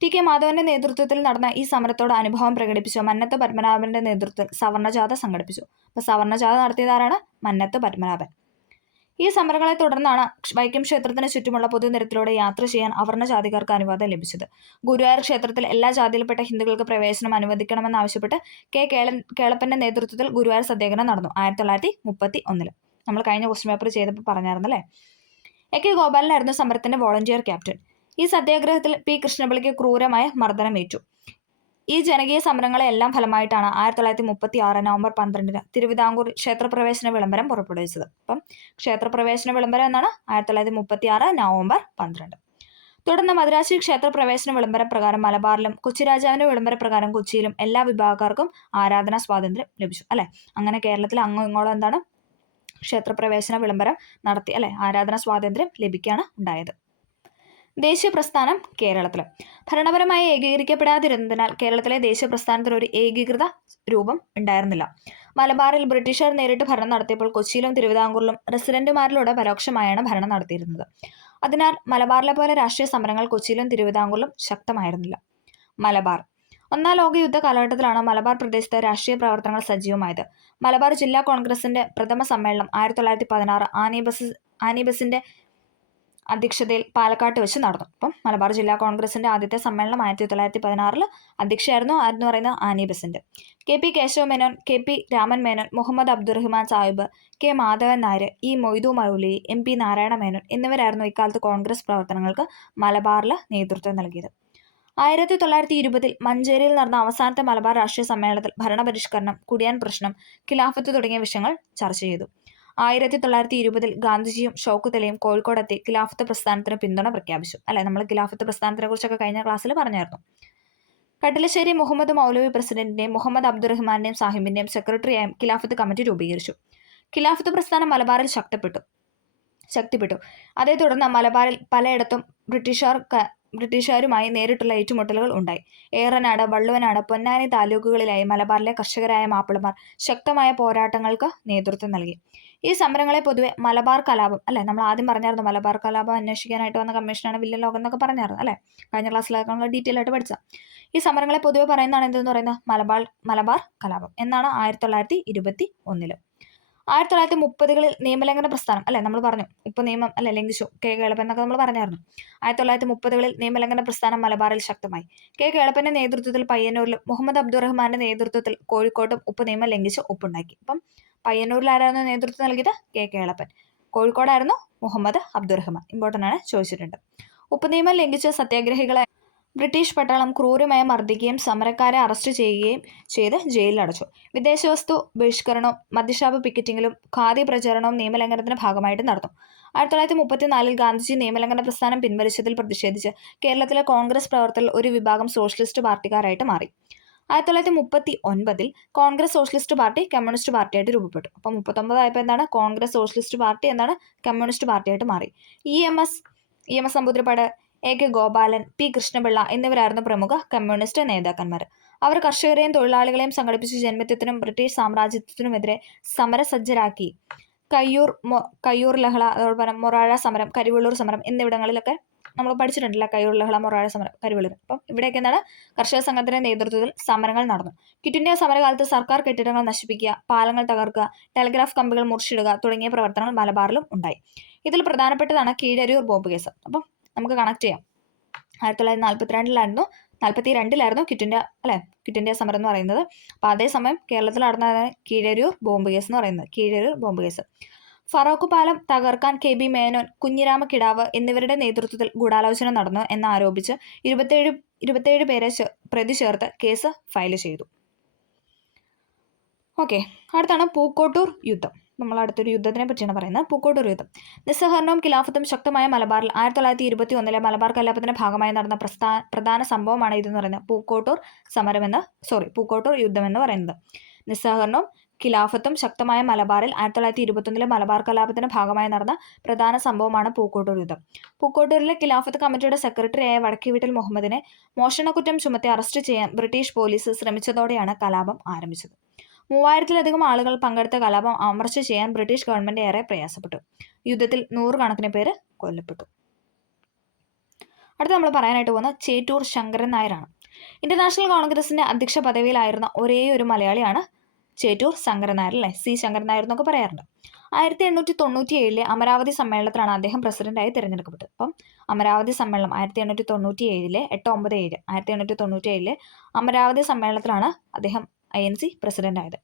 TK മാധവന്റെ നേതൃത്വത്തിൽ നടന്ന ഈ സമരത്തോട് അനുഭവം പ്രകടിപ്പിച്ചു മന്നത്ത് പത്മനാഭന്റെ നേതൃത്വത്തിൽ സവർണജാഥ സംഘടിപ്പിച്ചു. അപ്പൊ സവർണജാഥ നടത്തിയതാരാണ്? മന്നത്ത് പത്മനാഭൻ. ഈ സമരങ്ങളെ തുടർന്നാണ് വൈക്കം ക്ഷേത്രത്തിന് ചുറ്റുമുള്ള പൊതുനിരത്തിലൂടെ യാത്ര ചെയ്യാൻ അവർണ ജാതിക്കാർക്ക് അനുവാദം ലഭിച്ചത്. ഗുരുവായൂർ ക്ഷേത്രത്തിൽ എല്ലാ ജാതിയിൽപ്പെട്ട ഹിന്ദുക്കൾക്ക് പ്രവേശനം അനുവദിക്കണമെന്നാവശ്യപ്പെട്ട് കേളപ്പന്റെ നേതൃത്വത്തിൽ ഗുരുവായൂർ സത്യാഗ്രഹം നടന്നു 1931. നമ്മൾ കഴിഞ്ഞ ക്വസ്റ്റ്യൻ പേപ്പർ ചെയ്തപ്പോൾ പറഞ്ഞായിരുന്നല്ലേ. AK ഗോപാലനായിരുന്നു സമരത്തിന്റെ വോളണ്ടിയർ ക്യാപ്റ്റൻ. ഈ സത്യാഗ്രഹത്തിൽ P കൃഷ്ണപിള്ളയ്ക്ക് ക്രൂരമായ മർദ്ദനമേറ്റു. ഈ ജനകീയ സമരങ്ങളെല്ലാം ഫലമായിട്ടാണ് 1936 നവംബർ 12 തിരുവിതാംകൂർ ക്ഷേത്രപ്രവേശന വിളംബരം പുറപ്പെടുവിച്ചത്. അപ്പം ക്ഷേത്രപ്രവേശന വിളംബരം എന്നാണ് 1936 നവംബർ 12. തുടർന്ന് മദ്രാശി ക്ഷേത്രപ്രവേശന വിളംബര പ്രകാരം മലബാറിലും കൊച്ചിരാജാവിന്റെ വിളംബര പ്രകാരം കൊച്ചിയിലും എല്ലാ വിഭാഗക്കാർക്കും ആരാധനാ സ്വാതന്ത്ര്യം ലഭിച്ചു അല്ലെ. അങ്ങനെ കേരളത്തിൽ അങ്ങോ ഇങ്ങോളം എന്താണ് ക്ഷേത്രപ്രവേശന വിളംബരം നടത്തി അല്ലെ. ആരാധനാ സ്വാതന്ത്ര്യം ലഭിക്കുകയാണ് ഉണ്ടായത്. ദേശീയ പ്രസ്ഥാനം കേരളത്തിൽ ഭരണപരമായി ഏകീകരിക്കപ്പെടാതിരുന്നതിനാൽ കേരളത്തിലെ ദേശീയ പ്രസ്ഥാനത്തിന് ഒരു ഏകീകൃത രൂപം ഉണ്ടായിരുന്നില്ല. മലബാറിൽ ബ്രിട്ടീഷുകാർ നേരിട്ട് ഭരണം നടത്തിയപ്പോൾ കൊച്ചിയിലും തിരുവിതാംകൂറിലും റെസിഡന്റുമാരിലൂടെ പരോക്ഷമായാണ് ഭരണം നടത്തിയിരുന്നത്. അതിനാൽ മലബാറിലെ പോലെ രാഷ്ട്രീയ സമരങ്ങൾ കൊച്ചിയിലും തിരുവിതാംകൂറിലും ശക്തമായിരുന്നില്ല. മലബാർ ഒന്നാം ലോകയുദ്ധ കാലഘട്ടത്തിലാണ് മലബാർ പ്രദേശത്ത് രാഷ്ട്രീയ പ്രവർത്തനങ്ങൾ സജീവമായത്. മലബാർ ജില്ലാ കോൺഗ്രസിന്റെ പ്രഥമ സമ്മേളനം 1916 ആനീബസിന്റെ അധ്യക്ഷതയിൽ പാലക്കാട്ട് വെച്ച് നടന്നു. അപ്പം മലബാർ ജില്ലാ കോൺഗ്രസിന്റെ ആദ്യത്തെ സമ്മേളനം 1916 അധ്യക്ഷയായിരുന്നു ആരെന്ന് പറയുന്നത് ആനീബസിന്റെ. KP Keshava Menon, KP Raman Menon, Muhammad Abdurahman Sahib, K Madhavan Nair, E Moidu മൗലവി, MP നാരായണ മേനോൻ എന്നിവരായിരുന്നു ഇക്കാലത്ത് കോൺഗ്രസ് പ്രവർത്തനങ്ങൾക്ക് മലബാറിൽ നേതൃത്വം നൽകിയത്. 1920 മഞ്ചേരിയിൽ നടന്ന അവസാനത്തെ മലബാർ രാഷ്ട്രീയ സമ്മേളനത്തിൽ ഭരണപരിഷ്കരണം, കുടിയാൻ പ്രശ്നം, ഖിലാഫത്ത് തുടങ്ങിയ വിഷയങ്ങൾ ചർച്ച ചെയ്തു. 1920 ഗാന്ധിജിയും ഷൗക്കത്ത് അലിയും കോഴിക്കോടെത്തി ഖിലാഫത്ത് പ്രസ്ഥാനത്തിന് പിന്തുണ പ്രഖ്യാപിച്ചു. അല്ലെ, നമ്മൾ ഖിലാഫത്ത് പ്രസ്ഥാനത്തിനെ കുറിച്ചൊക്കെ കഴിഞ്ഞ ക്ലാസ്സിൽ പറഞ്ഞായിരുന്നു. കട്ടിലശ്ശേരി മുഹമ്മദ് മൗലവി പ്രസിഡന്റിന്റെയും മുഹമ്മദ് അബ്ദുറഹ്മാന്റെയും സാഹിബിന്റെയും സെക്രട്ടറിയായും ഖിലാഫത്ത് കമ്മിറ്റി രൂപീകരിച്ചു. ഖിലാഫത്ത് പ്രസ്ഥാനം മലബാറിൽ ശക്തിപ്പെട്ടു. അതേ തുടർന്ന് മലബാറിൽ പലയിടത്തും ബ്രിട്ടീഷുകാരുമായി നേരിട്ടുള്ള ഏറ്റുമുട്ടലുകൾ ഉണ്ടായി. ഏറനാട്, വള്ളുവനാട്, പൊന്നാനി താലൂക്കുകളിലായി മലബാറിലെ കർഷകരായ മാപ്പിളമാർ ശക്തമായ പോരാട്ടങ്ങൾക്ക് നേതൃത്വം നൽകി. ഈ സമരങ്ങളെ പൊതുവെ മലബാർ കലാപം, അല്ലെ, നമ്മൾ ആദ്യം പറഞ്ഞായിരുന്നു മലബാർ കലാപം അന്വേഷിക്കാനായിട്ട് വന്ന കമ്മീഷനാണ് വില്ലൻ ലോകം എന്നൊക്കെ പറഞ്ഞായിരുന്നു, അല്ലെ, കഴിഞ്ഞ ക്ലാസ്സിലൊക്കെ നമ്മൾ ഡീറ്റെയിൽ ആയിട്ട് പഠിച്ച. ഈ സമരങ്ങളെ പൊതുവെ പറയുന്നതാണ് എന്തെന്ന് പറയുന്നത് മലബാർ കലാപം എന്നാണ് 1921. 1930 നിയമലംഘന പ്രസ്ഥാനം, അല്ലെ, നമ്മൾ പറഞ്ഞു ഉപ്പ് നിയമം അല്ലെ ലംഘിച്ചു K കേളപ്പൻ എന്നൊക്കെ നമ്മൾ പറഞ്ഞായിരുന്നു. 1930 നിയമലംഘന പ്രസ്ഥാനം മലബാറിൽ ശക്തമായി. K കേളപ്പന്റെ നേതൃത്വത്തിൽ പയ്യന്നൂരിലും മുഹമ്മദ് അബ്ദുറഹ്മാന്റെ നേതൃത്വത്തിൽ കോഴിക്കോട്ടും ഉപ്പ് നിയമം ലംഘിച്ച് ഉപ്പുണ്ടാക്കി. അപ്പം പയ്യന്നൂരിൽ ആരായിരുന്നു നേതൃത്വം നൽകിയത്? K കേളപ്പൻ. കോഴിക്കോടായിരുന്നു മുഹമ്മദ് അബ്ദുറഹ്മാൻ. ഇമ്പോർട്ടൻ്റ് ആണ്, ചോദിച്ചിട്ടുണ്ട്. ഉപ്പ് നിയമം ലംഘിച്ച് സത്യാഗ്രഹികളെ ബ്രിട്ടീഷ് പട്ടാളം ക്രൂരമായി മർദ്ദിക്കുകയും സമരക്കാരെ അറസ്റ്റ് ചെയ്യുകയും ചെയ്ത് ജയിലിലടച്ചു. വിദേശവസ്തു ബഹിഷ്കരണവും മദ്യഷാപ്പ് പിക്കറ്റിംഗിലും ഖാദി പ്രചാരണവും നിയമലംഘനത്തിന്റെ ഭാഗമായിട്ട് നടന്നു. 1934 ഗാന്ധിജി നിയമലംഘന പ്രസ്ഥാനം പിൻവലിച്ചതിൽ പ്രതിഷേധിച്ച് കേരളത്തിലെ കോൺഗ്രസ് പ്രവർത്തകരിൽ ഒരു വിഭാഗം സോഷ്യലിസ്റ്റ് പാർട്ടിക്കാരായിട്ട് മാറി. 1939 കോൺഗ്രസ് സോഷ്യലിസ്റ്റ് പാർട്ടി കമ്മ്യൂണിസ്റ്റ് പാർട്ടിയായിട്ട് രൂപപ്പെട്ടു. അപ്പം 19 ആയപ്പോൾ എന്താണ് കോൺഗ്രസ് സോഷ്യലിസ്റ്റ് പാർട്ടി എന്താണ് കമ്മ്യൂണിസ്റ്റ് പാർട്ടിയായിട്ട് മാറി. EMS Namboodiripad, AK Gopalan, P Krishnapillai എന്നിവരായിരുന്നു പ്രമുഖ കമ്മ്യൂണിസ്റ്റ് നേതാക്കന്മാർ. അവർ കർഷകരെയും തൊഴിലാളികളെയും സംഘടിപ്പിച്ച് ജന്മിത്വത്തിനും ബ്രിട്ടീഷ് സാമ്രാജ്യത്തിനുമെതിരെ സമരസജ്ജരാക്കി. കയ്യൂർ ലഹള, അതോടൊപ്പം മൊറാഴ സമരം, കരിവെള്ളൂർ സമരം എന്നിവിടങ്ങളിലൊക്കെ നമ്മൾ പഠിച്ചിട്ടുണ്ടല്ലോ. കയ്യൂർ ലഹള, മൊറാഴ സമരം, കരിവെള്ളൂർ. അപ്പം ഇവിടെയൊക്കെ എന്താണ് കർഷക സംഘത്തിന്റെ നേതൃത്വത്തിൽ സമരങ്ങൾ നടന്നു. ക്വിറ്റ് ഇന്ത്യ സമരകാലത്ത് സർക്കാർ കെട്ടിടങ്ങൾ നശിപ്പിക്കുക, പാലങ്ങൾ തകർക്കുക, ടെലിഗ്രാഫ് കമ്പികൾ മുറിച്ചിടുക തുടങ്ങിയ പ്രവർത്തനങ്ങൾ മലബാറിലും ഉണ്ടായി. ഇതിൽ പ്രധാനപ്പെട്ടതാണ് കീഴരിയൂർ ബോംബ് കേസ്. അപ്പം നമുക്ക് കണക്ട് ചെയ്യാം. 1942 ക്വിറ്റ് ഇന്ത്യ സമരം എന്ന് പറയുന്നത്. അപ്പോൾ അതേസമയം കേരളത്തിൽ നടന്നതാണ് കീഴരിയൂർ ബോംബ് കേസ് എന്ന് പറയുന്നത്. Keezhariyur bomb case. ഫറോക്ക് പാലം തകർക്കാൻ KB മേനോൻ, കുഞ്ഞിരാമ കിടാവ് എന്നിവരുടെ നേതൃത്വത്തിൽ ഗൂഢാലോചന നടന്നു എന്നാരോപിച്ച് 27 പേരെ പ്രതി ചേർത്ത് കേസ് ഫയൽ ചെയ്തു. ഓക്കെ, അടുത്താണ് പൂക്കോട്ടൂർ യുദ്ധം. നമ്മൾ അടുത്തൊരു യുദ്ധത്തിനെ പറ്റിയാണ് പറയുന്നത്. പൂക്കോട്ടൂർ യുദ്ധം. നിസ്സഹകരണവും ഖിലാഫത്തും ശക്തമായ മലബാറിൽ 1921 മലബാർ കലാപത്തിന്റെ ഭാഗമായി നടന്ന പ്രധാന സംഭവമാണ് ഇതെന്ന് പറയുന്നത് പൂക്കോട്ടൂർ യുദ്ധം എന്ന് പറയുന്നത്. നിസ്സഹകരണവും ഖിലാഫത്തും ശക്തമായ മലബാറിൽ 1921 മലബാർ കലാപത്തിന്റെ ഭാഗമായി നടന്ന പ്രധാന സംഭവമാണ് പൂക്കോട്ടൂർ യുദ്ധം. പൂക്കോട്ടൂരിലെ ഖിലാഫത്ത് കമ്മിറ്റിയുടെ സെക്രട്ടറിയായ വടക്കിവീട്ടിൽ മുഹമ്മദിനെ മോഷണക്കുറ്റം ചുമത്തി അറസ്റ്റ് ചെയ്യാൻ ബ്രിട്ടീഷ് പോലീസ് ശ്രമിച്ചതോടെയാണ് കലാപം ആരംഭിച്ചത്. 3000-ലധികം ആളുകൾ പങ്കെടുത്ത കലാപം അമർച്ച ചെയ്യാൻ ബ്രിട്ടീഷ് ഗവൺമെന്റ് ഏറെ പ്രയാസപ്പെട്ടു. യുദ്ധത്തിൽ 100 കണക്കിന് പേര് കൊല്ലപ്പെട്ടു. അടുത്ത നമ്മൾ പറയാനായിട്ട് പോകുന്ന ചേറ്റൂർ ശങ്കരൻ നായരാണ്. ഇന്റർനാഷണൽ കോൺഗ്രസിന്റെ അധ്യക്ഷ പദവിയിലായിരുന്ന ഒരേ ഒരു മലയാളിയാണ് ചേറ്റൂർ ശങ്കരൻ നായർ, അല്ലെ, C ശങ്കരൻ നായർ എന്നൊക്കെ പറയാറുണ്ട്. 1897 അമരാവതി സമ്മേളനത്തിലാണ് അദ്ദേഹം പ്രസിഡന്റായി തിരഞ്ഞെടുക്കപ്പെട്ടത്. അപ്പം അമരാവതി സമ്മേളനം 1897 1897 അമരാവതി സമ്മേളനത്തിലാണ് അദ്ദേഹം INC പ്രസിഡന്റ് ആയത്.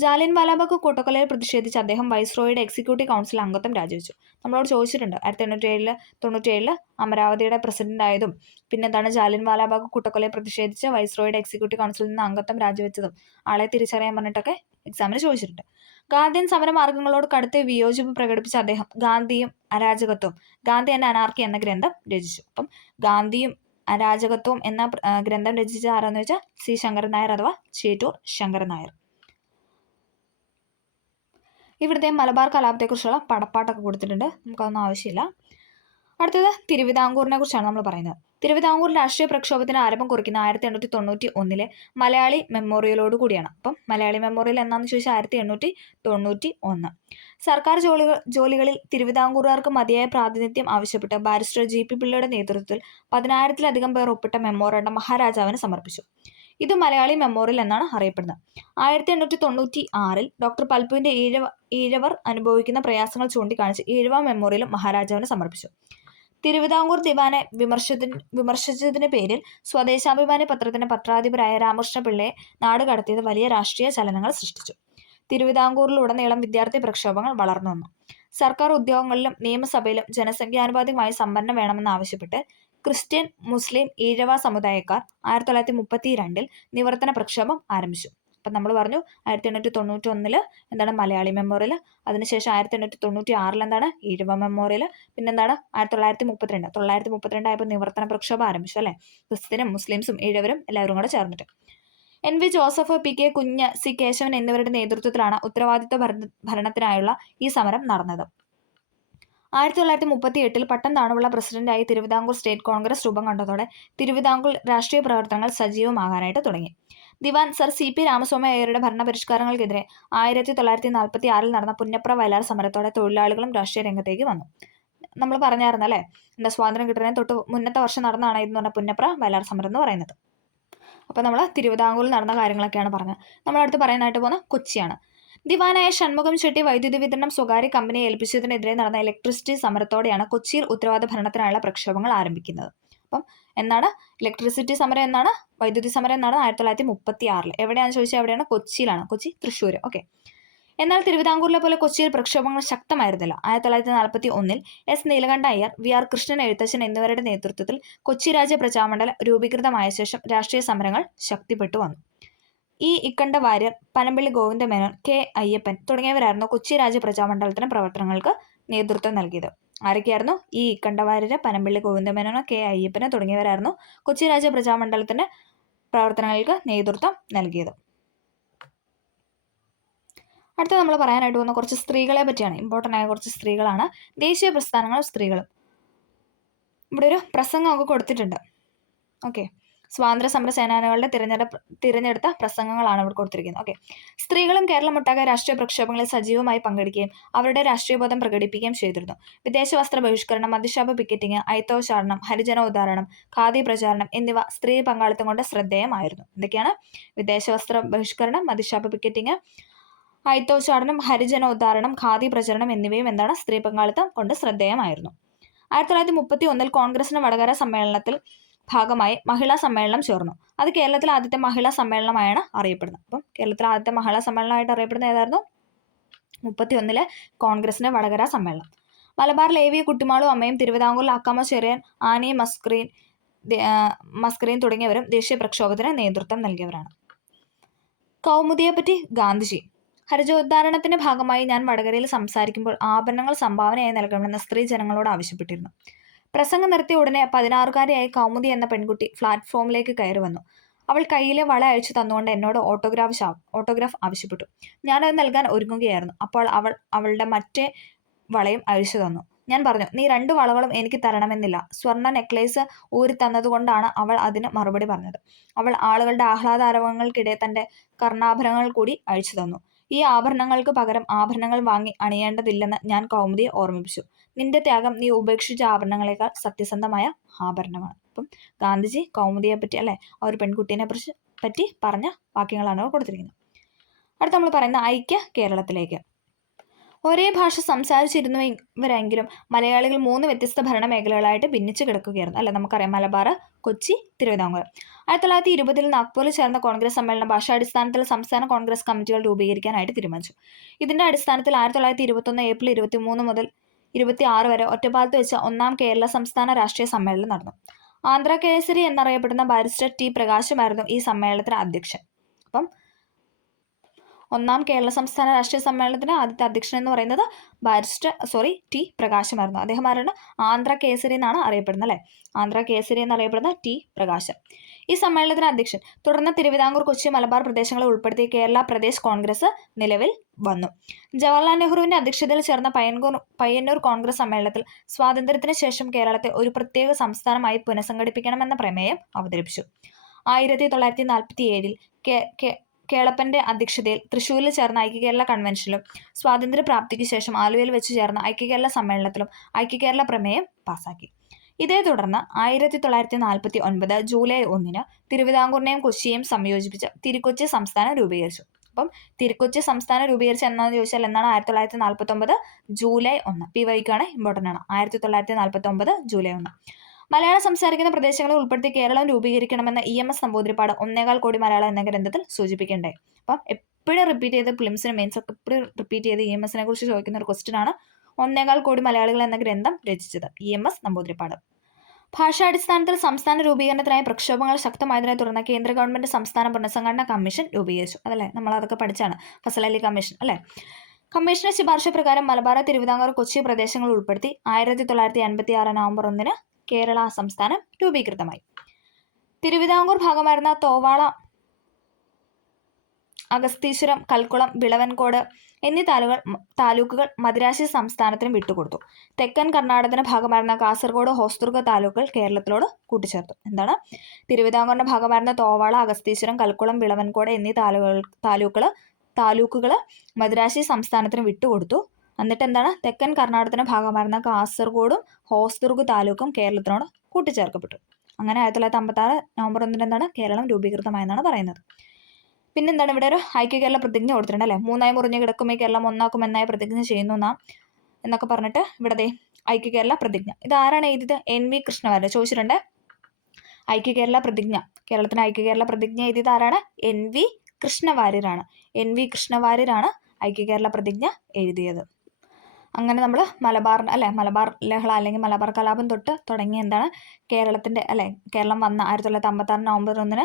ജാലിയൻ വാലാബാഗ് കൂട്ടക്കൊലയിൽ പ്രതിഷേധിച്ച് അദ്ദേഹം വൈസ്രോയുടെ എക്സിക്യൂട്ടീവ് കൗൺസിൽ അംഗത്വം രാജിവെച്ചു. നമ്മളോട് ചോദിച്ചിട്ടുണ്ട് 1897 അമരാവതിയുടെ പ്രസിഡന്റ് ആയതും പിന്നെന്താണ് ജാലിയൻ വാലാബാഗ് കൂട്ടക്കൊലയിൽ പ്രതിഷേധിച്ച് വൈസ്രോയുടെ എക്സിക്യൂട്ടീവ് കൗൺസിലിൽ നിന്ന് അംഗത്വം രാജിവെച്ചതും ആളെ തിരിച്ചറിയാൻ പറഞ്ഞിട്ടൊക്കെ എക്സാമിന് ചോദിച്ചിട്ടുണ്ട്. ഗാന്ധിയൻ സമരമാർഗങ്ങളോട് കടുത്ത വിയോജിപ്പ് പ്രകടിപ്പിച്ച അദ്ദേഹം ഗാന്ധിയും അരാജകത്വം, ഗാന്ധി ആൻഡ് അനാർക്കി എന്ന ഗ്രന്ഥം രചിച്ചു. അപ്പം ഗാന്ധിയും അരാജകത്വം എന്ന ഗ്രന്ഥം രചിച്ച ആരാന്ന് വെച്ചാൽ C ശങ്കരൻ നായർ അഥവാ ചേറ്റൂർ ശങ്കരൻ നായർ. ഇവിടുത്തെ മലബാർ കലാപത്തെക്കുറിച്ചുള്ള പടപ്പാട്ടൊക്കെ കൊടുത്തിട്ടുണ്ട്, നമുക്കതൊന്നും ആവശ്യമില്ല. അടുത്തത് തിരുവിതാംകൂറിനെ കുറിച്ചാണ് നമ്മൾ പറയുന്നത്. തിരുവിതാംകൂർ രാഷ്ട്രീയ പ്രക്ഷോഭത്തിന് ആരംഭം കുറിക്കുന്ന 1891 മലയാളി മെമ്മോറിയലോട് കൂടിയാണ്. അപ്പം മലയാളി മെമ്മോറിയൽ എന്നാന്ന് ചോദിച്ചാൽ 1891. സർക്കാർ ജോലികളിൽ തിരുവിതാംകൂറുകാർക്ക് മതിയായ പ്രാതിനിധ്യം ആവശ്യപ്പെട്ട് ബാരിസ്റ്റർ G.P. പിള്ളയുടെ നേതൃത്വത്തിൽ 10,000-ലധികം പേർ ഒപ്പിട്ട മെമ്മോറാണ്ടം മഹാരാജാവിന് സമർപ്പിച്ചു. ഇത് മലയാളി മെമ്മോറിയൽ എന്നാണ് അറിയപ്പെടുന്നത്. 1896 ഡോക്ടർ പൽപുവിന്റെ ഈഴവർ അനുഭവിക്കുന്ന പ്രയാസങ്ങൾ ചൂണ്ടിക്കാണിച്ച് ഈഴവ മെമ്മോറിയലും മഹാരാജാവിന് സമർപ്പിച്ചു. തിരുവിതാംകൂർ ദിവാനെ വിമർശിച്ചതിന് പേരിൽ സ്വദേശാഭിമാനി പത്രത്തിന്റെ പത്രാധിപരായ രാമകൃഷ്ണ പിള്ളയെ നാട് കടത്തിയത് വലിയ രാഷ്ട്രീയ ചലനങ്ങൾ സൃഷ്ടിച്ചു. തിരുവിതാംകൂറിലുടനീളം വിദ്യാർത്ഥി പ്രക്ഷോഭങ്ങൾ വളർന്നു വന്നു. സർക്കാർ ഉദ്യോഗങ്ങളിലും നിയമസഭയിലും ജനസംഖ്യാനുപാതികമായി സംവരണം വേണമെന്നാവശ്യപ്പെട്ട് ക്രിസ്ത്യൻ, മുസ്ലിം, ഈഴവ സമുദായക്കാർ 1932 നിവർത്തന പ്രക്ഷോഭം ആരംഭിച്ചു. അപ്പം നമ്മൾ പറഞ്ഞു 1891 എന്താണ് മലയാളി മെമ്മോറിയൽ, അതിനുശേഷം 1896 എന്താണ് ഈഴവ മെമ്മോറിയൽ, പിന്നെന്താണ് 1932 ആയപ്പോൾ നിവർത്തന പ്രക്ഷോഭം ആരംഭിച്ചു അല്ലേ, ക്രിസ്ത്യനും മുസ്ലിംസും ഈഴവരും എല്ലാവരും കൂടെ ചേർന്നിട്ട്. NV ജോസഫ്, PK കുഞ്ഞ്, C കേശവൻ എന്നിവരുടെ നേതൃത്വത്തിലാണ് ഉത്തരവാദിത്വ ഭരണത്തിനായുള്ള ഈ സമരം നടന്നത്. 1938 പട്ടം താണുള്ള പ്രസിഡന്റായി തിരുവിതാംകൂർ സ്റ്റേറ്റ് കോൺഗ്രസ് രൂപം കൊണ്ടതോടെ തിരുവിതാംകൂർ രാഷ്ട്രീയ പ്രവർത്തനങ്ങൾ സജീവമാകാനായിട്ട് തുടങ്ങി. ദിവാൻ സർ CP രാമസ്വാമി അയ്യരുടെ ഭരണപരിഷ്കാരങ്ങൾക്കെതിരെ 1946 നടന്ന പുന്നപ്ര വയലാർ സമരത്തോടെ തൊഴിലാളികളും രാഷ്ട്രീയ രംഗത്തേക്ക് വന്നു. നമ്മൾ പറഞ്ഞായിരുന്നല്ലേ, എന്താ സ്വാതന്ത്ര്യം കിട്ടുന്നതിന് തൊട്ട് മുന്നത്തെ വർഷം നടന്നതാണ് ഇതെന്ന് പറഞ്ഞാൽ പുന്നപ്ര വയലാർ സമരം എന്ന് പറയുന്നത്. അപ്പോൾ നമ്മൾ തിരുവിതാംകൂറിൽ നടന്ന കാര്യങ്ങളൊക്കെയാണ് പറഞ്ഞത്. നമ്മളടുത്ത് പറയാനായിട്ട് പോകുന്ന കൊച്ചിയാണ്. ദിവാനായ ഷൺമുഖം ചെട്ടി വൈദ്യുതി വിതരണം സ്വകാര്യ കമ്പനിയെ ഏൽപ്പിച്ചതിനെതിരെ നടന്ന ഇലക്ട്രിസിറ്റി സമരത്തോടെയാണ് കൊച്ചിയിൽ ഉത്തരവാദിത്ത ഭരണത്തിനായുള്ള പ്രക്ഷോഭങ്ങൾ ആരംഭിക്കുന്നത്. അപ്പം എന്നാണ് ഇലക്ട്രിസിറ്റി സമരം എന്നാണ്, വൈദ്യുതി സമരം എന്നാണ് 1936. എവിടെയാണെന്ന് ചോദിച്ചാൽ എവിടെയാണ്? കൊച്ചിയിലാണ്. കൊച്ചി, തൃശ്ശൂർ. ഓക്കെ. എന്നാൽ തിരുവിതാംകൂറിലെ പോലെ കൊച്ചിയിൽ പ്രക്ഷോഭങ്ങൾ ശക്തമായിരുന്നില്ല. 1941 S. നീലകണ്ഠ അയ്യർ, VR. കൃഷ്ണൻ എഴുത്തച്ഛൻ എന്നിവരുടെ നേതൃത്വത്തിൽ കൊച്ചി രാജ്യ പ്രജാമണ്ഡലം രൂപീകൃതമായ ശേഷം രാഷ്ട്രീയ സമരങ്ങൾ ശക്തിപ്പെട്ടു വന്നു. ഇക്കണ്ട വാര്യർ, പനമ്പിള്ളി ഗോവിന്ദമേനോൻ, K. അയ്യപ്പൻ തുടങ്ങിയവരായിരുന്നു കൊച്ചി രാജ്യ പ്രജാമണ്ഡലത്തിന് പ്രവർത്തനങ്ങൾക്ക് നേതൃത്വം നൽകിയത്. ആരൊക്കെയായിരുന്നു? ഇക്കണ്ട വാര്യർ, പനമ്പിള്ളി ഗോവിന്ദമേനോൻ, K. അയ്യപ്പൻ തുടങ്ങിയവരായിരുന്നു കൊച്ചി രാജ്യ പ്രജാമണ്ഡലത്തിന്റെ പ്രവർത്തനങ്ങൾക്ക് നേതൃത്വം നൽകിയത്. അടുത്ത നമ്മൾ പറയാനായിട്ട് പോകുന്ന കുറച്ച് സ്ത്രീകളെ പറ്റിയാണ്. ഇമ്പോർട്ടൻ്റ് ആയ കുറച്ച് സ്ത്രീകളാണ്. ദേശീയ പ്രസ്ഥാനങ്ങളും സ്ത്രീകളും. ഇവിടെ ഒരു പ്രസംഗമൊക്കെ കൊടുത്തിട്ടുണ്ട്. ഓക്കെ, സ്വാതന്ത്ര്യ സമര സേനാനികളുടെ തിരഞ്ഞെടുത്ത പ്രസംഗങ്ങളാണ് ഇവിടെ കൊടുത്തിരിക്കുന്നത്. ഓക്കെ. സ്ത്രീകളും കേരളമൊട്ടാകെ രാഷ്ട്രീയ പ്രക്ഷോഭങ്ങളിൽ സജീവമായി പങ്കെടുക്കുകയും അവരുടെ രാഷ്ട്രീയബോധം പ്രകടിപ്പിക്കുകയും ചെയ്തിരുന്നു. വിദേശ വസ്ത്ര ബഹിഷ്കരണം, മദ്യശാപ പിക്കറ്റിംഗ്, അയിത്തോച്ചാടനം, ഹരിജന ഉദാഹരണം, ഖാദി പ്രചാരണം എന്നിവ സ്ത്രീ പങ്കാളിത്തം കൊണ്ട് ശ്രദ്ധേയമായിരുന്നു. എന്തൊക്കെയാണ്? വിദേശ വസ്ത്ര ബഹിഷ്കരണം, മദ്യശാപ പിക്കറ്റിംഗ്, അയിത്തോച്ചാടനം, ഹരിജന ഉദാഹരണം, ഖാദി പ്രചരണം എന്നിവയും എന്താണ്? സ്ത്രീ പങ്കാളിത്തം കൊണ്ട് ശ്രദ്ധേയമായിരുന്നു. 1931 കോൺഗ്രസിന് വടകര സമ്മേളനത്തിൽ ഭാഗമായി മഹിളാ സമ്മേളനം ചേർന്നു. അത് കേരളത്തിലെ ആദ്യത്തെ മഹിളാ സമ്മേളനമായാണ് അറിയപ്പെടുന്നത്. അപ്പം കേരളത്തിലെ ആദ്യത്തെ മഹിളാ സമ്മേളനമായിട്ട് അറിയപ്പെടുന്നത് ഏതായിരുന്നു? 1931 കോൺഗ്രസിന്റെ വടകര സമ്മേളനം. മലബാറിൽ AV കുട്ടിമാളും അമ്മയും, തിരുവിതാംകൂറിൽ അക്കമ്മ ചെറിയൻ, ആനി മസ്കറീൻ തുടങ്ങിയവരും ദേശീയ പ്രക്ഷോഭത്തിന് നേതൃത്വം നൽകിയവരാണ്. കൗമുദിയെപ്പറ്റി ഗാന്ധിജി: ഹരിജോദ്ധാരണത്തിന്റെ ഭാഗമായി ഞാൻ വടകരയിൽ സംസാരിക്കുമ്പോൾ ആഭരണങ്ങൾ സംഭാവനയായി നൽകണമെന്ന് സ്ത്രീ ജനങ്ങളോട് ആവശ്യപ്പെട്ടിരുന്നു. പ്രസംഗം നിർത്തിയ ഉടനെ 16-കാരിയായ കൗമുദി എന്ന പെൺകുട്ടി പ്ലാറ്റ്ഫോമിലേക്ക് കയറി വന്നു. അവൾ കയ്യിലെ വള അഴിച്ചു തന്നുകൊണ്ട് എന്നോട് ഓട്ടോഗ്രാഫ് ആവശ്യപ്പെട്ടു. ഞാനത് നൽകാൻ ഒരുങ്ങുകയായിരുന്നു. അപ്പോൾ അവൾ അവളുടെ മറ്റേ വളയും അഴിച്ചു തന്നു. ഞാൻ പറഞ്ഞു, നീ 2 വളകളും എനിക്ക് തരണമെന്നില്ല. സ്വർണ്ണ നെക്ലേസ് ഊരി തന്നതുകൊണ്ടാണ് അവൾ അതിന് മറുപടി പറഞ്ഞത്. അവൾ ആളുകളുടെ ആഹ്ലാദാരവങ്ങൾക്കിടെ തന്റെ കർണാഭരണങ്ങൾ കൂടി അഴിച്ചു തന്നു. ഈ ആഭരണങ്ങൾക്ക് പകരം ആഭരണങ്ങൾ വാങ്ങി അണിയേണ്ടതില്ലെന്ന് ഞാൻ കൗമുദിയെ ഓർമ്മിപ്പിച്ചു. നിന്റെ ത്യാഗം നീ ഉപേക്ഷിച്ച ആഭരണങ്ങളെക്കാൾ സത്യസന്ധമായ ആഭരണമാണ്. അപ്പം ഗാന്ധിജി കൗമുദിയെ പറ്റി അല്ലെ, ആ ഒരു പെൺകുട്ടീനെ പറ്റി പറഞ്ഞ വാക്യങ്ങളാണ് കൊടുത്തിരിക്കുന്നത്. അടുത്ത നമ്മൾ പറയുന്ന ഐക്യ കേരളത്തിലേക്ക്. ഒരേ ഭാഷ സംസാരിച്ചിരുന്നവരെങ്കിലും മലയാളികൾ 3 വ്യത്യസ്ത ഭരണ മേഖലകളായിട്ട് ഭിന്നിച്ച് കിടക്കുകയായിരുന്നു അല്ലെ. നമുക്കറിയാം, മലബാർ, കൊച്ചി, തിരുവിതാംകൂർ. 1920 നാഗ്പൂരിൽ ചേർന്ന കോൺഗ്രസ് സമ്മേളനം ഭാഷാടിസ്ഥാനത്തിൽ സംസ്ഥാന കോൺഗ്രസ് കമ്മിറ്റികൾ രൂപീകരിക്കാനായിട്ട് തീരുമാനിച്ചു. ഇതിന്റെ അടിസ്ഥാനത്തിൽ 1921 ഏപ്രിൽ 23 മുതൽ 26 വരെ ഒറ്റപ്പാലത്ത് വെച്ച് 1-ാം കേരള സംസ്ഥാന രാഷ്ട്രീയ സമ്മേളനം നടന്നു. ആന്ധ്ര കേസരി എന്നറിയപ്പെടുന്ന ബാരിസ്റ്റർ T. പ്രകാശമായിരുന്നു ഈ സമ്മേളനത്തിന് അധ്യക്ഷൻ. അപ്പം 1-ാം കേരള സംസ്ഥാന രാഷ്ട്രീയ സമ്മേളനത്തിന് ആദ്യത്തെ അധ്യക്ഷൻ എന്ന് പറയുന്നത് T. പ്രകാശമായിരുന്നു. അദ്ദേഹം ആരാണ്? ആന്ധ്ര കേസരി എന്നാണ് അറിയപ്പെടുന്നത് അല്ലെ. ആന്ധ്ര കേസരി എന്നറിയപ്പെടുന്ന T. പ്രകാശൻ. ഈ സമ്മേളനത്തിന് അധ്യക്ഷൻ. തുടർന്ന് തിരുവിതാംകൂർ, കൊച്ചി, മലബാർ പ്രദേശങ്ങളെ ഉൾപ്പെടുത്തി കേരള പ്രദേശ് കോൺഗ്രസ് നിലവിൽ വന്നു. ജവഹർലാൽ നെഹ്റുവിന്റെ അധ്യക്ഷതയിൽ ചേർന്ന പയ്യന്നൂർ കോൺഗ്രസ് സമ്മേളനത്തിൽ സ്വാതന്ത്ര്യത്തിന് ശേഷം കേരളത്തെ ഒരു പ്രത്യേക സംസ്ഥാനമായി പുനഃസംഘടിപ്പിക്കണമെന്ന പ്രമേയം അവതരിപ്പിച്ചു. 1947 കേളപ്പന്റെ അധ്യക്ഷതയിൽ തൃശൂരിൽ ചേർന്ന ഐക്യകേരള കൺവെൻഷനിലും സ്വാതന്ത്ര്യപ്രാപ്തിക്കു ശേഷം ആലുവയിൽ വെച്ചു ചേർന്ന ഐക്യകേരള സമ്മേളനത്തിലും ഐക്യകേരള പ്രമേയം പാസാക്കി. ഇതേ തുടർന്ന് 1949 ജൂലൈ 1 തിരുവിതാംകൂറിനെയും കൊച്ചിയെയും സംയോജിപ്പിച്ച് തിരുക്കൊച്ചി സംസ്ഥാനം രൂപീകരിച്ചു. അപ്പം തിരുക്കൊച്ചി സംസ്ഥാനം രൂപീകരിച്ച എന്നാന്ന് ചോദിച്ചാൽ എന്നാണ്? 1949 ജൂലൈ 1. PYക്കാണ്, ഇമ്പോർട്ടൻ്റ് ആണ്. 1949 ജൂലൈ 1. മലയാളം സംസാരിക്കുന്ന പ്രദേശങ്ങളെ ഉൾപ്പെടുത്തി കേരളം രൂപീകരിക്കണമെന്ന് EMS നമ്പൂതിരിപ്പാട് 1.25 കോടി മലയാളം എന്ന ഗ്രന്ഥത്തിൽ സൂചിപ്പിക്കേണ്ടേ. അപ്പം എപ്പോഴും റിപ്പീറ്റ് ചെയ്ത് പ്ലിംസിന് മെയിൻസ് ഒക്കെ എപ്പോഴും റിപ്പീറ്റ് ചെയ്ത് EMSനെ കുറിച്ച് ചോദിക്കുന്ന ഒരു ക്വസ്റ്റ്യൻ ആണ് 1.25 കോടി മലയാളികൾ എന്ന ഗ്രന്ഥം രചിച്ചത് EMS നമ്പൂതിരിപ്പാട്. ഭാഷാടിസ്ഥാനത്തിൽ സംസ്ഥാന രൂപീകരണത്തിനായി പ്രക്ഷോഭങ്ങൾ ശക്തമായതിനെ തുടർന്ന് കേന്ദ്ര ഗവൺമെന്റ് സംസ്ഥാന പുനഃസംഘടനാ കമ്മീഷൻ രൂപീകരിച്ചു. അതല്ലേ, നമ്മൾ അതൊക്കെ പഠിച്ചാണ്. ഫസൽ അലി കമ്മീഷൻ അല്ലേ. കമ്മീഷന്റെ ശുപാർശ പ്രകാരം മലബാർ, തിരുവിതാംകൂർ, കൊച്ചി പ്രദേശങ്ങൾ ഉൾപ്പെടുത്തി 1956 നവംബർ 1 കേരള സംസ്ഥാനം രൂപീകൃതമായി. തിരുവിതാംകൂർ ഭാഗമായിരുന്ന തോവാള, അഗസ്തീശ്വരം, കൽക്കുളം, വിളവൻകോട് എന്നീ താലൂക്കുകൾ മദിരാശി സംസ്ഥാനത്തിന് വിട്ടുകൊടുത്തു. തെക്കൻ കർണാടകത്തിന്റെ ഭാഗമായിരുന്ന കാസർഗോഡ്, ഹോസ്ദുർഗ് താലൂക്കുകൾ കേരളത്തിലോട് കൂട്ടിച്ചേർത്തു. എന്താണ്? തിരുവിതാംകൂറിന്റെ ഭാഗമായിരുന്ന തോവാള, അഗസ്തീശ്വരം, കൽക്കുളം, വിളവൻകോട് എന്നീ താലൂക്കുകൾ മദിരാശി സംസ്ഥാനത്തിന് വിട്ടുകൊടുത്തു. എന്നിട്ട് എന്താണ്? തെക്കൻ കർണാടകത്തിന്റെ ഭാഗമായിരുന്ന കാസർഗോഡും ഹോസ്ദുർഗ് താലൂക്കും കേരളത്തിനോട് കൂട്ടിച്ചേർക്കപ്പെട്ടു. അങ്ങനെ 1956 നവംബർ 1 എന്താണ്? കേരളം രൂപീകൃതമായെന്നാണ് പറയുന്നത്. പിന്നെന്താണ്? ഇവിടെ ഒരു ഐക്യകേരള പ്രതിജ്ഞ കൊടുത്തിട്ടുണ്ട് അല്ലേ. 3 മുറിഞ്ഞ് കിടക്കും ഈ കേരളം ഒന്നാക്കും എന്നായി പ്രതിജ്ഞ ചെയ്യുന്നു എന്നൊക്കെ പറഞ്ഞിട്ട് ഇവിടെ ഐക്യകേരള പ്രതിജ്ഞ. ഇത് ആരാണ് എഴുതിയത്? NV കൃഷ്ണവാര്യർ. ചോദിച്ചിട്ടുണ്ട്. ഐക്യകേരള പ്രതിജ്ഞ, കേരളത്തിന് ഐക്യകേരള പ്രതിജ്ഞ എഴുതിയത് ആരാണ്? NV കൃഷ്ണവാര്യരാണ്. NV കൃഷ്ണവാര്യരാണ് ഐക്യകേരള പ്രതിജ്ഞ എഴുതിയത്. അങ്ങനെ നമ്മൾ മലബാർ ലഹള അല്ലെങ്കിൽ മലബാർ കലാപം തൊട്ട് തുടങ്ങി എന്താണ് കേരളത്തിൻ്റെ കേരളം വന്ന 1956 നവംബർ 1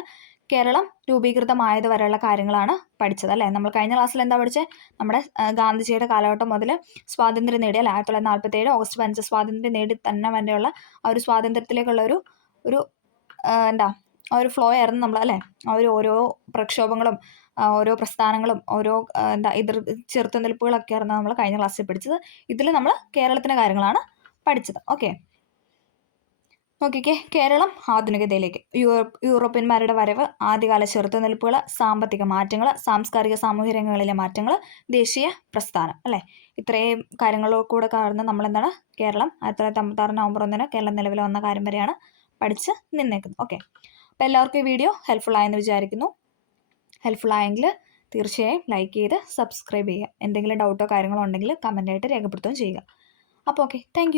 കേരളം രൂപീകൃതമായത് വരെയുള്ള കാര്യങ്ങളാണ് പഠിച്ചത് അല്ലേ. നമ്മൾ കഴിഞ്ഞ ക്ലാസ്സിൽ എന്താ പഠിച്ചത്? നമ്മുടെ ഗാന്ധിജിയുടെ കാലഘട്ടം മുതൽ സ്വാതന്ത്ര്യം നേടി 1947 ഓഗസ്റ്റ് 5 സ്വാതന്ത്ര്യം നേടി തന്നെ വരെയുള്ള ആ ഒരു സ്വാതന്ത്ര്യത്തിലേക്കുള്ള ഒരു ഒരു ഫ്ലോ ആയിരുന്നു നമ്മൾ ആ ഒരു ഓരോ പ്രക്ഷോഭങ്ങളും ഓരോ പ്രസ്ഥാനങ്ങളും ഓരോ ചെറുത്തുനിൽപ്പുകളൊക്കെ ആയിരുന്നു നമ്മൾ കഴിഞ്ഞ ക്ലാസ്സിൽ പഠിച്ചത്. ഇതിൽ നമ്മൾ കേരളത്തിൻ്റെ കാര്യങ്ങളാണ് പഠിച്ചത്. ഓക്കെ, നോക്കിക്കേ. കേരളം ആധുനികതയിലേക്ക്. യൂറോപ്യന്മാരുടെ വരവ്, ആദ്യകാല ചെറുത്തുനിൽപ്പുകൾ, സാമ്പത്തിക മാറ്റങ്ങൾ, സാംസ്കാരിക സാമൂഹ്യ രംഗങ്ങളിലെ മാറ്റങ്ങൾ, ദേശീയ പ്രസ്ഥാനം അല്ലേ. ഇത്രയും കാര്യങ്ങളോട് കൂടെ കാരണം നമ്മളെന്താണ് കേരളം 1956 നവംബർ 1 കേരളം നിലവിൽ വന്ന കാര്യം വരെയാണ് പഠിച്ച് നിന്നേക്കുന്നത്. ഓക്കെ, അപ്പോൾ എല്ലാവർക്കും ഈ വീഡിയോ ഹെൽപ്ഫുൾ ആയെന്ന് വിചാരിക്കുന്നു. ഹെൽപ്ഫുൾ ആയെങ്കിൽ തീർച്ചയായും ലൈക്ക് ചെയ്ത് സബ്സ്ക്രൈബ് ചെയ്യുക. എന്തെങ്കിലും ഡൗട്ടോ കാര്യങ്ങളോ ഉണ്ടെങ്കിൽ കമൻ്റായിട്ട് രേഖപ്പെടുത്തുകയും ചെയ്യുക. അപ്പോൾ ഓക്കെ, താങ്ക്